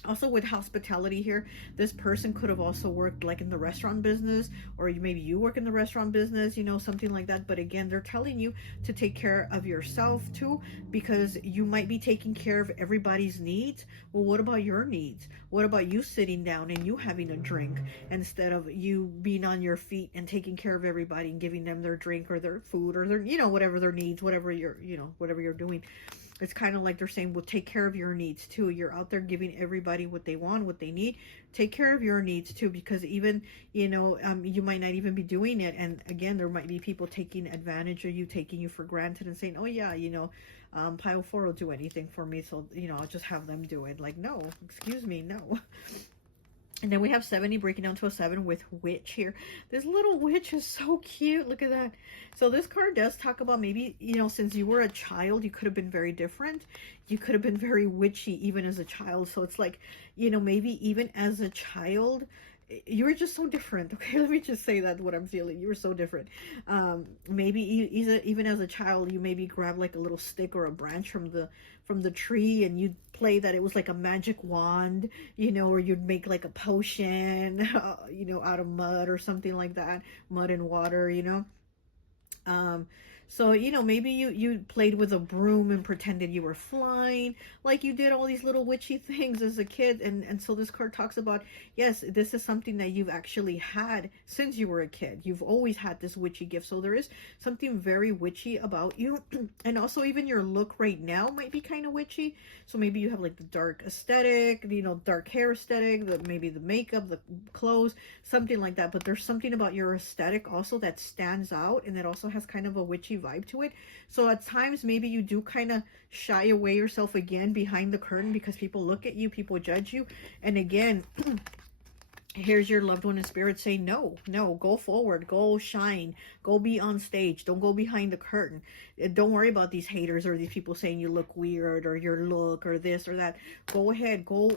Also with hospitality here, this person could have also worked like in the restaurant business, or maybe you work in the restaurant business, you know, something like that. But again, they're telling you to take care of yourself too, because you might be taking care of everybody's needs. Well, what about your needs? What about you sitting down and you having a drink, instead of you being on your feet and taking care of everybody and giving them their drink or their food or their, you know, whatever their needs, whatever you're, you know, whatever you're doing. It's kind of like they're saying, well, take care of your needs too. You're out there giving everybody what they want, what they need. Take care of your needs too, because even, you know, you might not even be doing it. And again, there might be people taking advantage of you, taking you for granted and saying, oh yeah, you know, pile 4 will do anything for me. So, you know, I'll just have them do it. Like, no, excuse me, no. And then we have 70 breaking down to a 7 with witch here. This little witch is so cute. Look at that. So this card does talk about maybe, you know, since you were a child, you could have been very different. You could have been very witchy even as a child. So it's like, you know, maybe even as a child, you were just so different. Okay, let me just say that, what I'm feeling. You were so different. Maybe even as a child, you maybe grab like a little stick or a branch from the tree, and you'd play that it was like a magic wand, you know, or you'd make like a potion, you know, out of mud or something like that, mud and water, you know. So, you know, maybe you played with a broom and pretended you were flying, like you did all these little witchy things as a kid. And so this card talks about, yes, this is something that you've actually had since you were a kid. You've always had this witchy gift. So there is something very witchy about you. And also even your look right now might be kind of witchy. So maybe you have like the dark aesthetic, you know, dark hair aesthetic, maybe the makeup, the clothes, something like that. But there's something about your aesthetic also that stands out, and it also has kind of a witchy vibe to it. So at times maybe you do kind of shy away yourself again behind the curtain, because people look at you, people judge you. And again, here's your loved one in spirit saying, no, go forward, go shine, go be on stage, don't go behind the curtain. Don't worry about these haters or these people saying you look weird or your look or this or that. Go ahead, go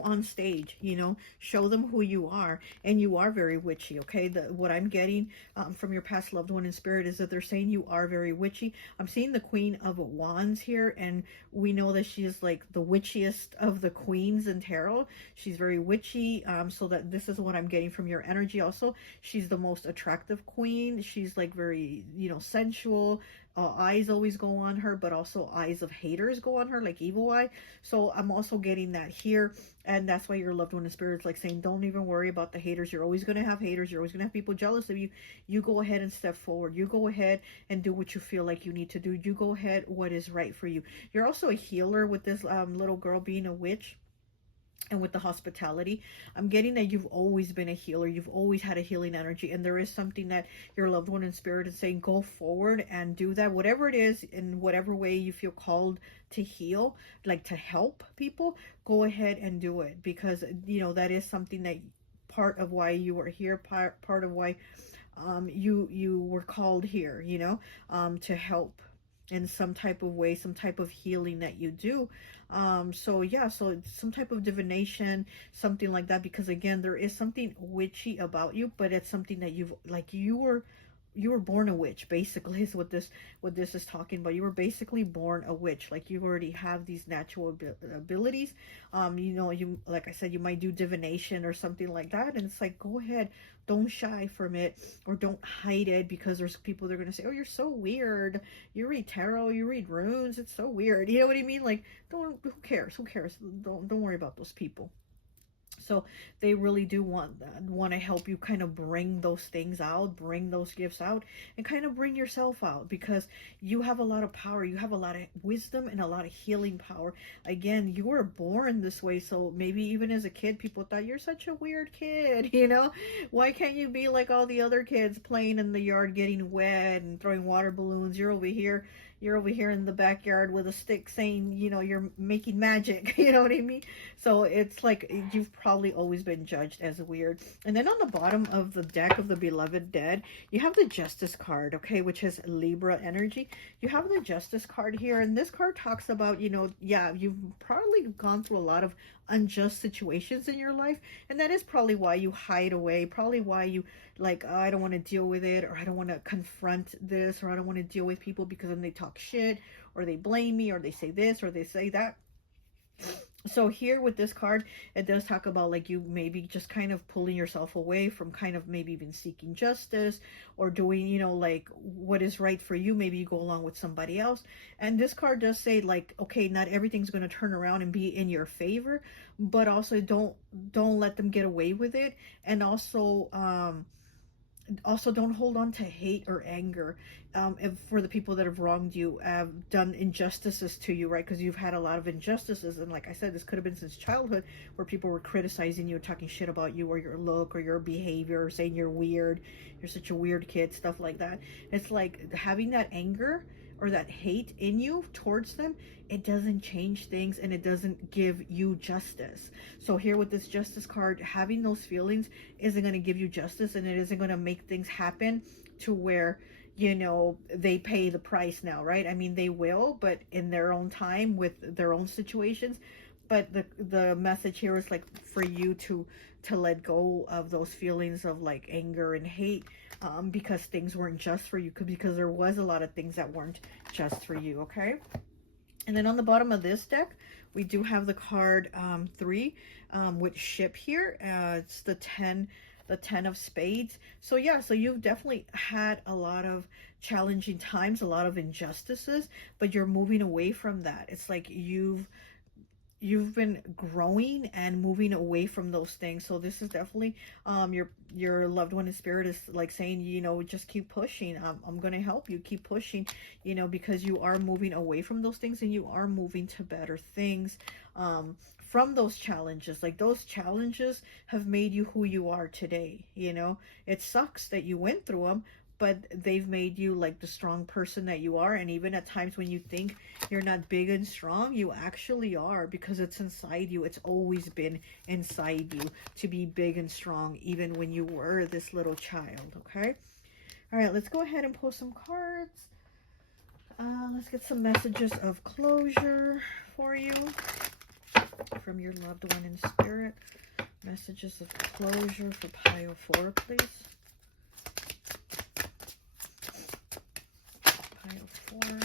on stage, you know, show them who you are. And you are very witchy. Okay, what I'm getting from your past loved one in spirit is that they're saying you are very witchy. I'm seeing the Queen of Wands here, and we know that she is like the witchiest of the queens in tarot. She's very witchy. So that this is what I'm getting from your energy also. She's the most attractive queen. She's like very, you know, sensual. Eyes always go on her, but also eyes of haters go on her, like evil eye. So I'm also getting that here. And that's why your loved one in spirit is like saying, don't even worry about the haters. You're always going to have haters. You're always going to have people jealous of you. You go ahead and step forward. You go ahead and do what you feel like you need to do. You go ahead what is right for you. You're also a healer with this little girl being a witch. And with the hospitality, I'm getting that you've always been a healer. You've always had a healing energy. And there is something that your loved one in spirit is saying, go forward and do that. Whatever it is, in whatever way you feel called to heal, like to help people, go ahead and do it. Because, you know, that is something that part of why you are here, part of why you were called here, you know, to help in some type of way, some type of healing that you do. So yeah, so some type of divination, something like that, because again, there is something witchy about you, but it's something that you've, like, you were born a witch, basically, is what this is talking about. You were basically born a witch. Like, you already have these natural abilities. You know, you, like I said, you might do divination or something like that, and it's like, go ahead, don't shy from it, or don't hide it, because there's people that are going to say, oh, you're so weird, you read tarot, you read runes, it's so weird, you know what I mean? Like, don't, who cares, don't worry about those people. So they really do want to help you kind of bring those things out, bring those gifts out, and kind of bring yourself out, because you have a lot of power, you have a lot of wisdom and a lot of healing power. Again, you were born this way, so maybe even as a kid, people thought, you're such a weird kid, you know? Why can't you be like all the other kids, playing in the yard, getting wet and throwing water balloons? You're over here in the backyard with a stick saying, you know, you're making magic, you know what I mean? So it's like, you've probably always been judged as weird. And then on the bottom of the deck of the Beloved Dead, you have the Justice card, okay, which is Libra energy. You have the Justice card here, and this card talks about, you know, yeah, you've probably gone through a lot of unjust situations in your life, and that is probably why you hide away, probably why you, like, oh, I don't want to deal with it, or I don't want to confront this, or I don't want to deal with people because then they talk shit, or they blame me, or they say this, or they say that. So here with this card, it does talk about, like, you maybe just kind of pulling yourself away from kind of maybe even seeking justice, or doing, you know, like, what is right for you. Maybe you go along with somebody else. And this card does say, like, okay, not everything's going to turn around and be in your favor, but also don't let them get away with it. And also don't hold on to hate or anger for the people that have wronged you, done injustices to you, right? Because you've had a lot of injustices, and like I said, this could have been since childhood, where people were criticizing you, talking shit about you, or your look, or your behavior, or saying you're weird, you're such a weird kid, stuff like that. It's like, having that anger or that hate in you towards them, it doesn't change things, and it doesn't give you justice. So here with this Justice card, having those feelings isn't going to give you justice, and it isn't going to make things happen to where, you know, they pay the price now, right? I mean, they will, but in their own time, with their own situations. But the message here is, like, for you to let go of those feelings of, like, anger and hate, because things weren't just for you, because there was a lot of things that weren't just for you, okay? And then on the bottom of this deck, we do have the card 3 with ship here. It's the 10 of spades. So yeah, so you've definitely had a lot of challenging times, a lot of injustices, but you're moving away from that. It's like you've been growing and moving away from those things. So this is definitely your loved one in spirit is like saying, you know, just keep pushing. I'm going to help you keep pushing, you know, because you are moving away from those things, and you are moving to better things from those challenges. Like, those challenges have made you who you are today. You know, it sucks that you went through them, but they've made you, like, the strong person that you are. And even at times when you think you're not big and strong, you actually are, because it's inside you. It's always been inside you to be big and strong, even when you were this little child, okay? All right, let's go ahead and pull some cards. Let's get some messages of closure for you from your loved one in spirit. Messages of closure for pile 4, please. Pile 4.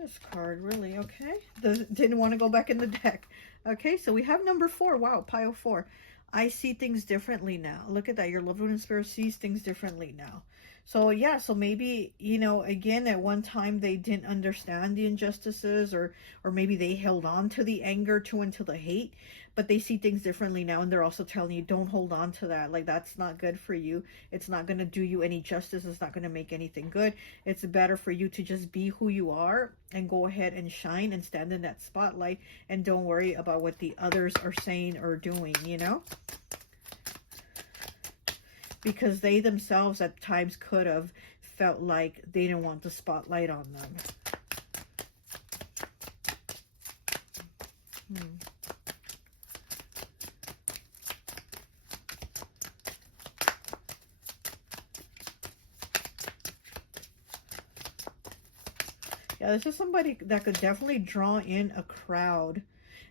This card, really, okay. Didn't want to go back in the deck. Okay, so we have number 4. Wow, pile 4. I see things differently now. Look at that. Your loved one in spirit sees things differently now. So yeah, so maybe, you know, again, at one time they didn't understand the injustices, or maybe they held on to the anger and to the hate, but they see things differently now, and they're also telling you, don't hold on to that. Like, that's not good for you. It's not going to do you any justice. It's not going to make anything good. It's better for you to just be who you are and go ahead and shine and stand in that spotlight, and don't worry about what the others are saying or doing, you know? Because they themselves at times could have felt like they didn't want the spotlight on them. Yeah, this is somebody that could definitely draw in a crowd.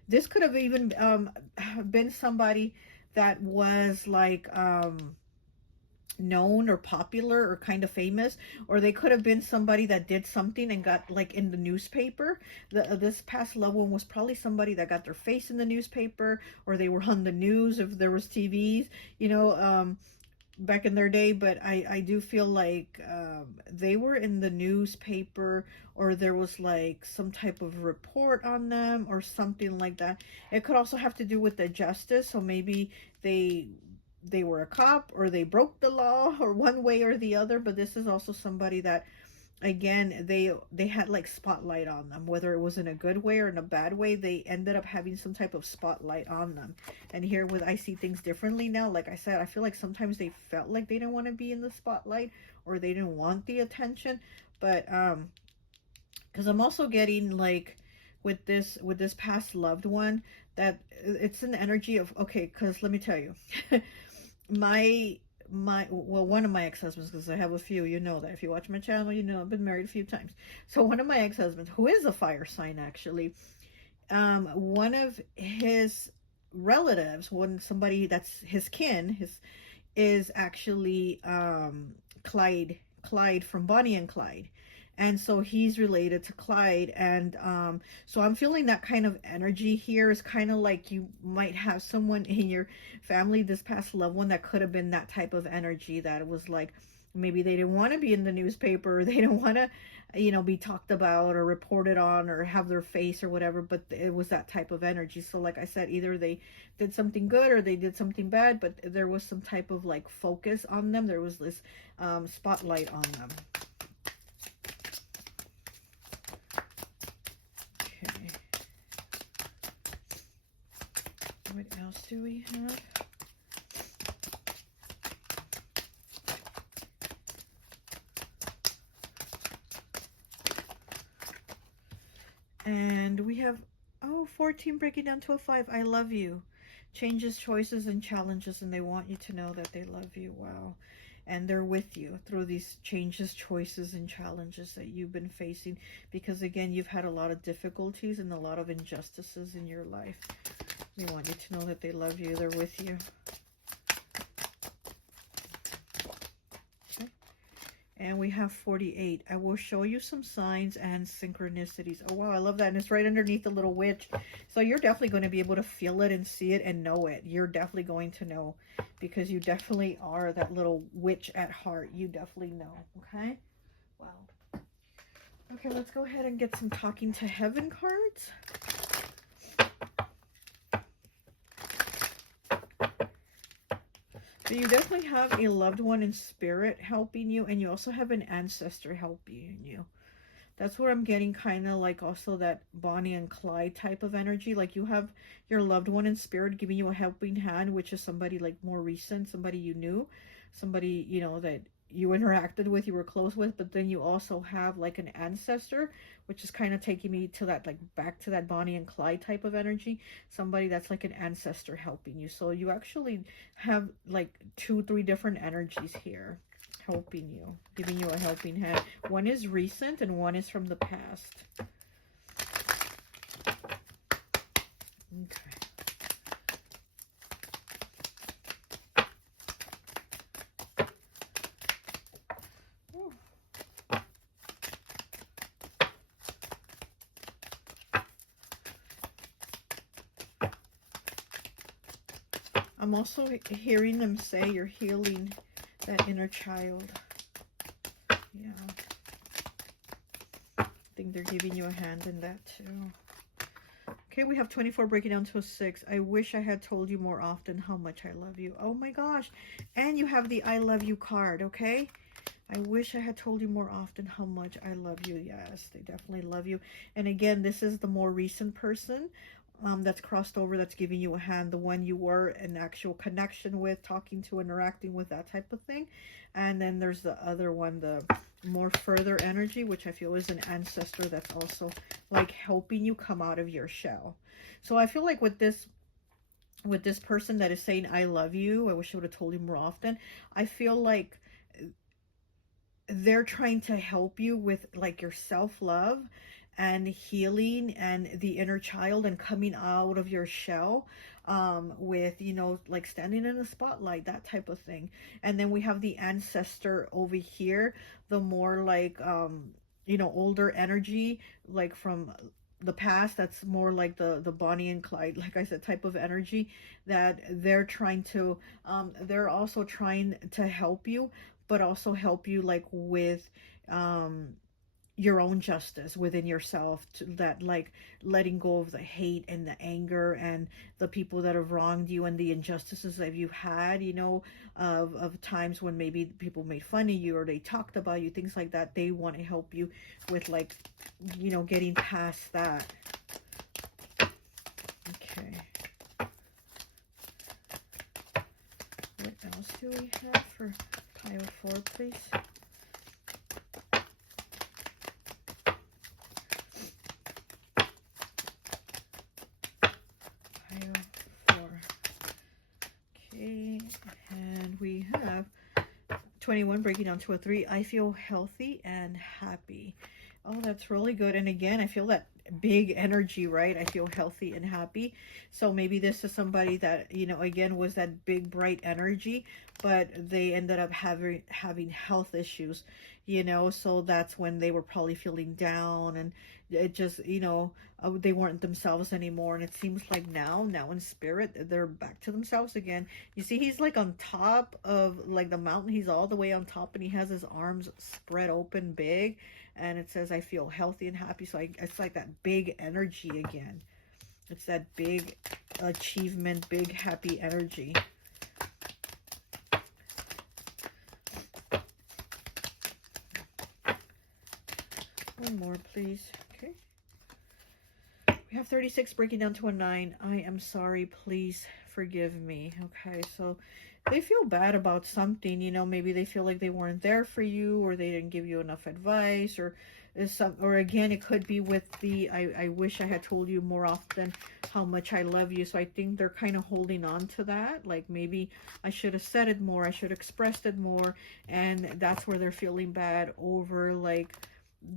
This could have even been somebody that was like known or popular or kind of famous, or they could have been somebody that did something and got like in the newspaper. This past loved one was probably somebody that got their face in the newspaper, or they were on the news if there was TVs, you know, back in their day. But I do feel like they were in the newspaper, or there was like some type of report on them or something like that. It could also have to do with the justice, so maybe they were a cop, or they broke the law, or one way or the other. But this is also somebody that, again, they had like spotlight on them, whether it was in a good way or in a bad way. They ended up having some type of spotlight on them. And here with I see things differently now, like I said, I feel like sometimes they felt like they didn't want to be in the spotlight, or they didn't want the attention. But because I'm also getting like with this past loved one, that it's an energy of, okay, because let me tell you, well, one of my ex-husbands, because I have a few, you know that if you watch my channel, you know I've been married a few times. So one of my ex-husbands, who is a fire sign actually, one of his relatives, somebody that's his kin, is actually Clyde from Bonnie and Clyde. And so he's related to Clyde. And so I'm feeling that kind of energy here. Is kind of like you might have someone in your family, this past loved one, that could have been that type of energy, that it was like maybe they didn't want to be in the newspaper, or they didn't want to, you know, be talked about or reported on or have their face or whatever, but it was that type of energy. So like I said, either they did something good or they did something bad, but there was some type of like focus on them. There was this spotlight on them. Okay. What else do we have? And we have, 14 breaking down to a 5. I love you. Changes, choices, and challenges, and they want you to know that they love you. Wow. And they're with you through these changes, choices, and challenges that you've been facing. Because, again, you've had a lot of difficulties and a lot of injustices in your life. They want you to know that they love you. They're with you. And we have 48. I will show you some signs and synchronicities. Oh, wow, I love that. And it's right underneath the little witch. So you're definitely going to be able to feel it and see it and know it. You're definitely going to know, because you definitely are that little witch at heart. You definitely know, okay? Wow. Okay, let's go ahead and get some Talking to Heaven cards. So you definitely have a loved one in spirit helping you, and you also have an ancestor helping you. That's what I'm getting, kind of like also that Bonnie and Clyde type of energy. Like you have your loved one in spirit giving you a helping hand, which is somebody like more recent, somebody you knew, somebody, you know, that you interacted with, you were close with. But then you also have like an ancestor, which is kind of taking me to that, like back to that Bonnie and Clyde type of energy. Somebody that's like an ancestor helping you. So you actually have like 2-3 different energies here helping you, giving you a helping hand. One is recent and one is from the past. Okay. I'm also hearing them say you're healing that inner child. Yeah. I think they're giving you a hand in that too. Okay, we have 24 breaking down to a 6. I wish I had told you more often how much I love you. Oh my gosh. And you have the I love you card, okay? I wish I had told you more often how much I love you. Yes, they definitely love you. And again, this is the more recent person that's crossed over, that's giving you a hand, the one you were in actual connection with, talking to, interacting with, that type of thing. And then there's the other one, the more further energy, which I feel is an ancestor that's also like helping you come out of your shell. So I feel like with this person that is saying I love you, I wish I would have told you more often, I feel like they're trying to help you with like your self-love, and healing and the inner child and coming out of your shell, with, you know, like standing in the spotlight, that type of thing. And then we have the ancestor over here, the more like, you know, older energy, like from the past. That's more like the Bonnie and Clyde, like I said, type of energy, that they're trying to, they're also trying to help you, but also help you like with, your own justice within yourself, to that, like letting go of the hate and the anger and the people that have wronged you and the injustices that you've had, you know, of times when maybe people made fun of you or they talked about you, things like that. They want to help you with, like, you know, getting past that. Okay, what else do we have for pile 4, please? And we have 21 breaking down to a 3. I feel healthy and happy. Oh, that's really good. And again, I feel that big energy, right? I feel healthy and happy. So maybe this is somebody that, you know, again, was that big bright energy, but they ended up having health issues, you know. So that's when they were probably feeling down, and it just, you know, they weren't themselves anymore. And it seems like now in spirit, they're back to themselves again. You see, he's like on top of like the mountain. He's all the way on top, and he has his arms spread open big, and it says, I feel healthy and happy. So it's like that big energy again. It's that big achievement, big happy energy. One more, please. Okay. We have 36 breaking down to a 9. I am sorry. Please forgive me. Okay, so they feel bad about something, you know. Maybe they feel like they weren't there for you, or they didn't give you enough advice, or again, it could be with the I wish I had told you more often how much I love you. So I think they're kind of holding on to that, like maybe I should have said it more, I should have expressed it more, and that's where they're feeling bad over, like,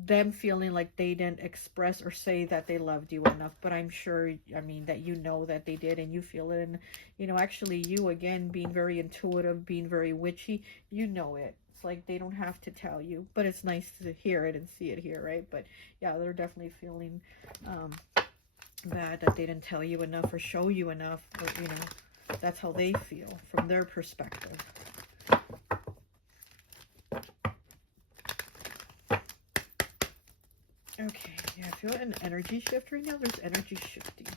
them feeling like they didn't express or say that they loved you enough. But I'm sure, I mean, that you know that they did, and you feel it. And, you know, actually you, again, being very intuitive, being very witchy, you know it. It's like they don't have to tell you, but it's nice to hear it and see it here, right? But yeah, they're definitely feeling bad that they didn't tell you enough or show you enough. But, you know, that's how they feel from their perspective. Okay, yeah, I feel an energy shift right now. There's energy shifting.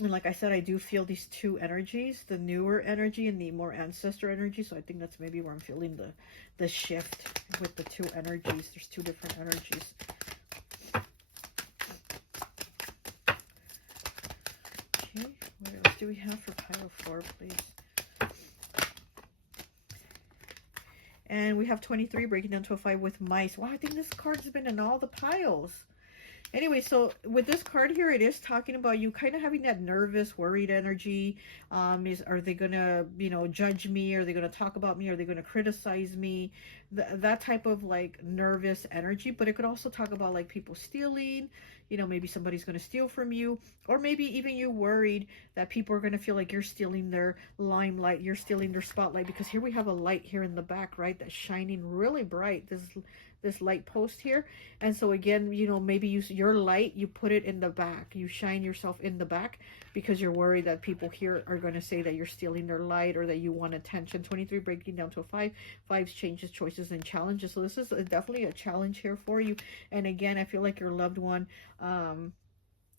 And like I said, I do feel these two energies, the newer energy and the more ancestor energy. So I think that's maybe where I'm feeling the shift with the two energies. There's two different energies. Okay, what else do we have for pile 4, please? And we have 23 breaking down to a 5 with mice. Wow, I think this card's been in all the piles. Anyway, so with this card here, it is talking about you kind of having that nervous, worried energy. Are they going to, you know, judge me? Are they going to talk about me? Are they going to criticize me? That type of, like, nervous energy. But it could also talk about, like, people stealing. You know, maybe somebody's going to steal from you. Or maybe even you worried that people are going to feel like you're stealing their limelight. You're stealing their spotlight. Because here we have a light here in the back, right? That's shining really bright. This light post here. And so again, you know, maybe your light, you put it in the back. You shine yourself in the back because you're worried that people here are going to say that you're stealing their light or that you want attention. 23 breaking down to a 5. 5's changes, choices, and challenges. So this is definitely a challenge here for you. And again, I feel like your loved one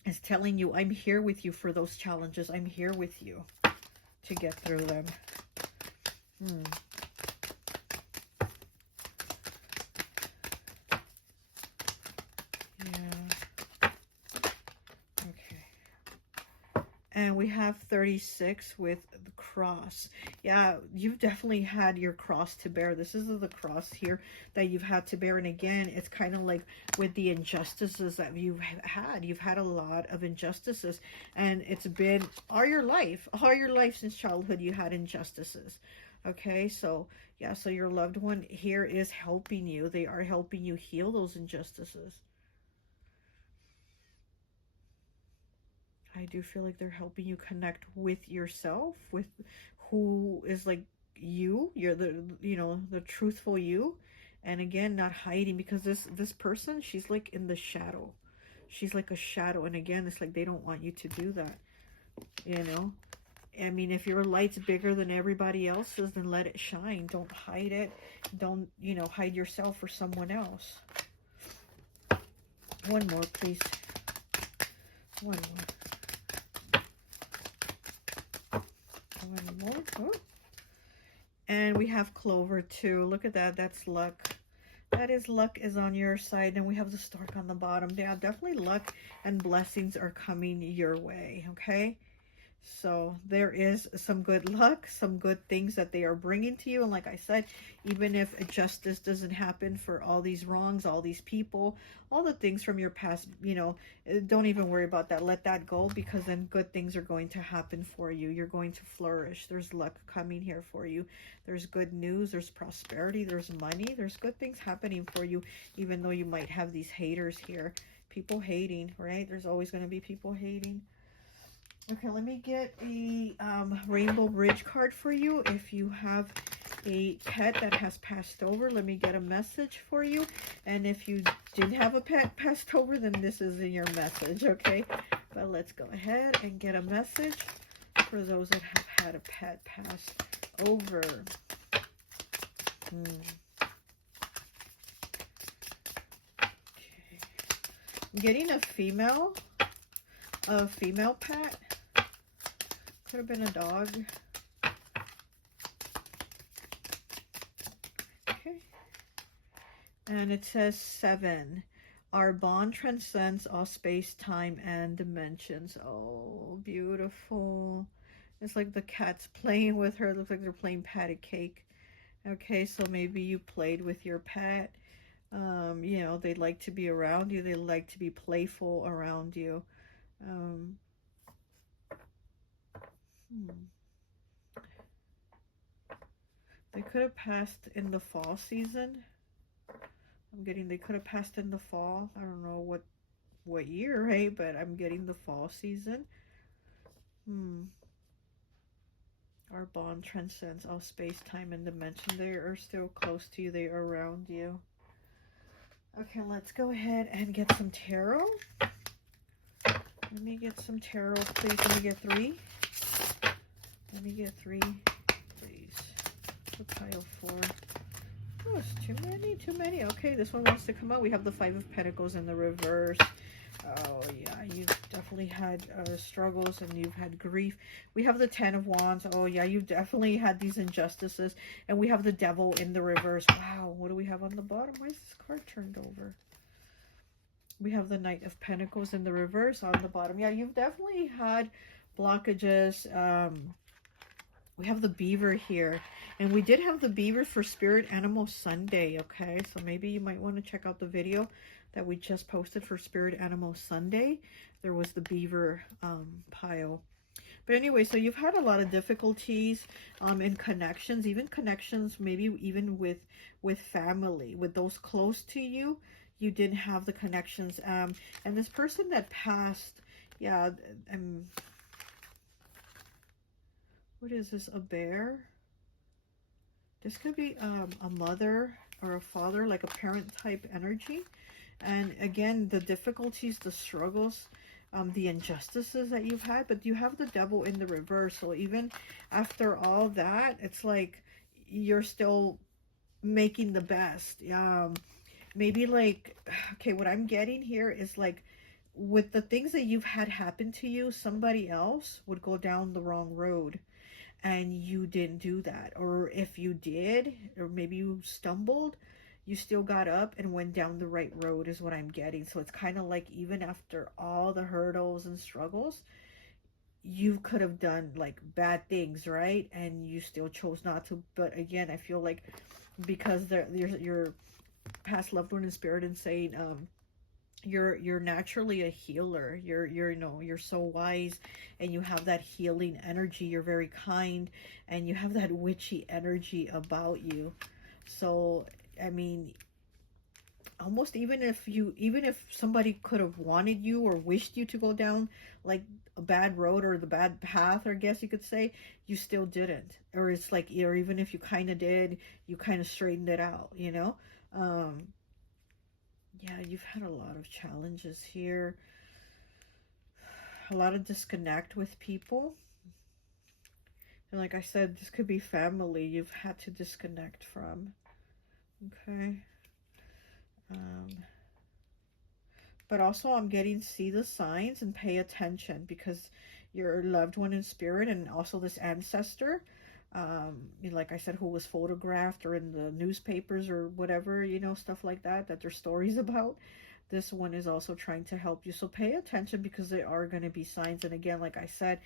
is telling you, I'm here with you for those challenges. I'm here with you to get through them. And we have 36 with the cross. Yeah, you've definitely had your cross to bear. This is the cross here that you've had to bear. And again, it's kind of like with the injustices that you've had. You've had a lot of injustices. And it's been all your life since childhood, you had injustices. Okay, so yeah, so your loved one here is helping you. They are helping you heal those injustices. I do feel like they're helping you connect with yourself, with who is like you. You're the, you know, the truthful you. And again, not hiding, because this person, she's like in the shadow. She's like a shadow. And again, it's like they don't want you to do that, you know. I mean, if your light's bigger than everybody else's, then let it shine. Don't hide it. Don't, you know, hide yourself for someone else. One more, please. One more. One more. Oh. And we have Clover too. Look at that. That's luck. That is luck is on your side. And we have the stork on the bottom. Yeah, definitely luck and blessings are coming your way. Okay. So there is some good luck, some good things that they are bringing to you. And like I said, even if justice doesn't happen for all these wrongs, all these people, all the things from your past, you know, don't even worry about that. Let that go, because then good things are going to happen for you. You're going to flourish. There's luck coming here for you. There's good news. There's prosperity. There's money. There's good things happening for you, even though you might have these haters here. People hating, right? There's always going to be people hating. Okay, let me get a Rainbow Bridge card for you. If you have a pet that has passed over, let me get a message for you. And if you did have a pet passed over, then this is in your message, okay? But let's go ahead and get a message for those that have had a pet pass over. Okay. I'm getting a female pet. Could have been a dog. Okay. And it says 7. Our bond transcends all space, time, and dimensions. Oh, beautiful. It's like the cat's playing with her. It looks like they're playing patty cake. Okay, so maybe you played with your pet. You know, they like to be around you. They like to be playful around you. They could have passed in the fall season. I'm getting they could have passed in the fall. I don't know what year, right? But I'm getting the fall season. Our bond transcends all space, time, and dimension. They are still close to you. They are around you. Okay, let's go ahead and get some tarot. Let me get some tarot, please. Let me get 3. Let me get 3, please. The pile 4. Oh, it's too many, too many. Okay, this one wants to come out. We have the 5 of Pentacles in the reverse. Oh, yeah, you've definitely had struggles and you've had grief. We have the 10 of Wands. Oh, yeah, you've definitely had these injustices. And we have the Devil in the reverse. Wow, what do we have on the bottom? Why is this card turned over? We have the Knight of Pentacles in the reverse on the bottom. Yeah, you've definitely had blockages. We have the beaver here. And we did have the beaver for Spirit Animal Sunday, okay? So maybe you might want to check out the video that we just posted for Spirit Animal Sunday. There was the beaver pile. But anyway, so you've had a lot of difficulties in connections, even connections maybe even with family, with those close to you. You didn't have the connections. And this person that passed, yeah, what is this, a bear? This could be a mother or a father, like a parent type energy. And again, the difficulties, the struggles, the injustices that you've had, but you have the Devil in the reverse. So even after all that, it's like you're still making the best. Maybe like, okay, what I'm getting here is like, with the things that you've had happen to you, somebody else would go down the wrong road. And you didn't do that. Or if you did, or maybe you stumbled, you still got up and went down the right road is what I'm getting. So it's kind of like even after all the hurdles and struggles, you could have done like bad things, right? And you still chose not to. But again, I feel like because your past loved one in spirit and saying, you're naturally a healer. You're you know, you're so wise and you have that healing energy. You're very kind and you have that witchy energy about you. So I mean, almost even if somebody could have wanted you or wished you to go down like a bad road or the bad path, or I guess you could say, you still didn't. Or it's like, or even if you kind of did, you kind of straightened it out, you know. Yeah, you've had a lot of challenges here, a lot of disconnect with people. And like I said, this could be family you've had to disconnect from. Okay. But also I'm getting, see the signs and pay attention, because your loved one in spirit and also this ancestor, like I said, who was photographed or in the newspapers or whatever, you know, stuff like that, that there's stories about. This one is also trying to help you. So pay attention, because there are going to be signs. And again, like I said,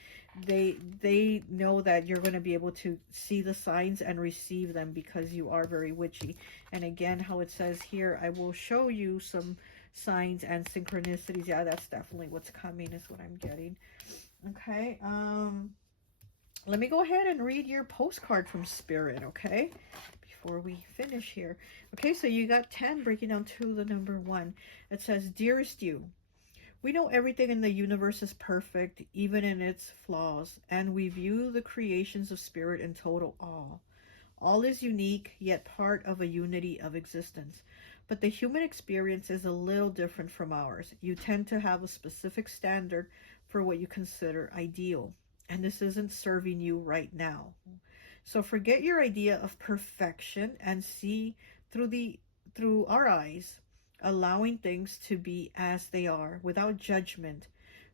they know that you're going to be able to see the signs and receive them, because you are very witchy. And again, how it says here, I will show you some signs and synchronicities. Yeah, that's definitely what's coming, is what I'm getting. Okay. Let me go ahead and read your postcard from Spirit, okay? Before we finish here. Okay, so you got 10, breaking down to the number 1. It says, Dearest you, we know everything in the universe is perfect, even in its flaws, and we view the creations of Spirit in total awe. All is unique, yet part of a unity of existence. But the human experience is a little different from ours. You tend to have a specific standard for what you consider ideal, and this isn't serving you right now. So forget your idea of perfection and see through our eyes, allowing things to be as they are without judgment.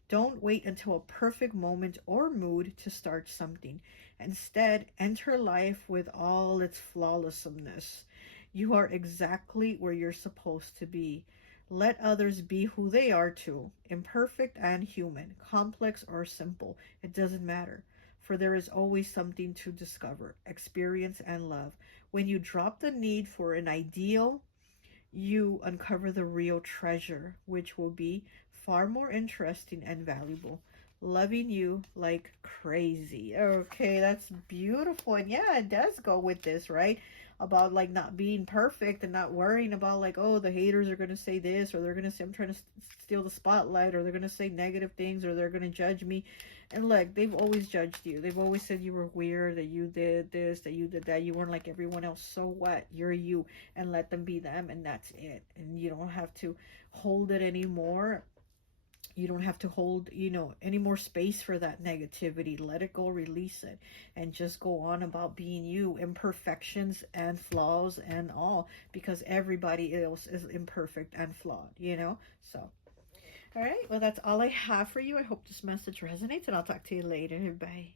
Don't wait until a perfect moment or mood to start something. Instead, enter life with all its flawlessness. You are exactly where you're supposed to be. Let others be who they are too, imperfect and human, complex or simple. It doesn't matter, for there is always something to discover, experience, and love. When you drop the need for an ideal, you uncover the real treasure, which will be far more interesting and valuable. Loving you like crazy. Okay, that's beautiful. And yeah, it does go with this, right? About like not being perfect and not worrying about like, oh, the haters are going to say this, or they're going to say I'm trying to steal the spotlight, or they're going to say negative things, or they're going to judge me. And look, they've always judged you. They've always said you were weird, that you did this, that you did that. You weren't like everyone else. So what? You're you, and let them be them, and that's it. And you don't have to hold it anymore. You don't have to hold, you know, any more space for that negativity. Let it go, release it, and just go on about being you, imperfections and flaws and all, because everybody else is imperfect and flawed, you know? So, all right, well, that's all I have for you. I hope this message resonates, and I'll talk to you later. Bye.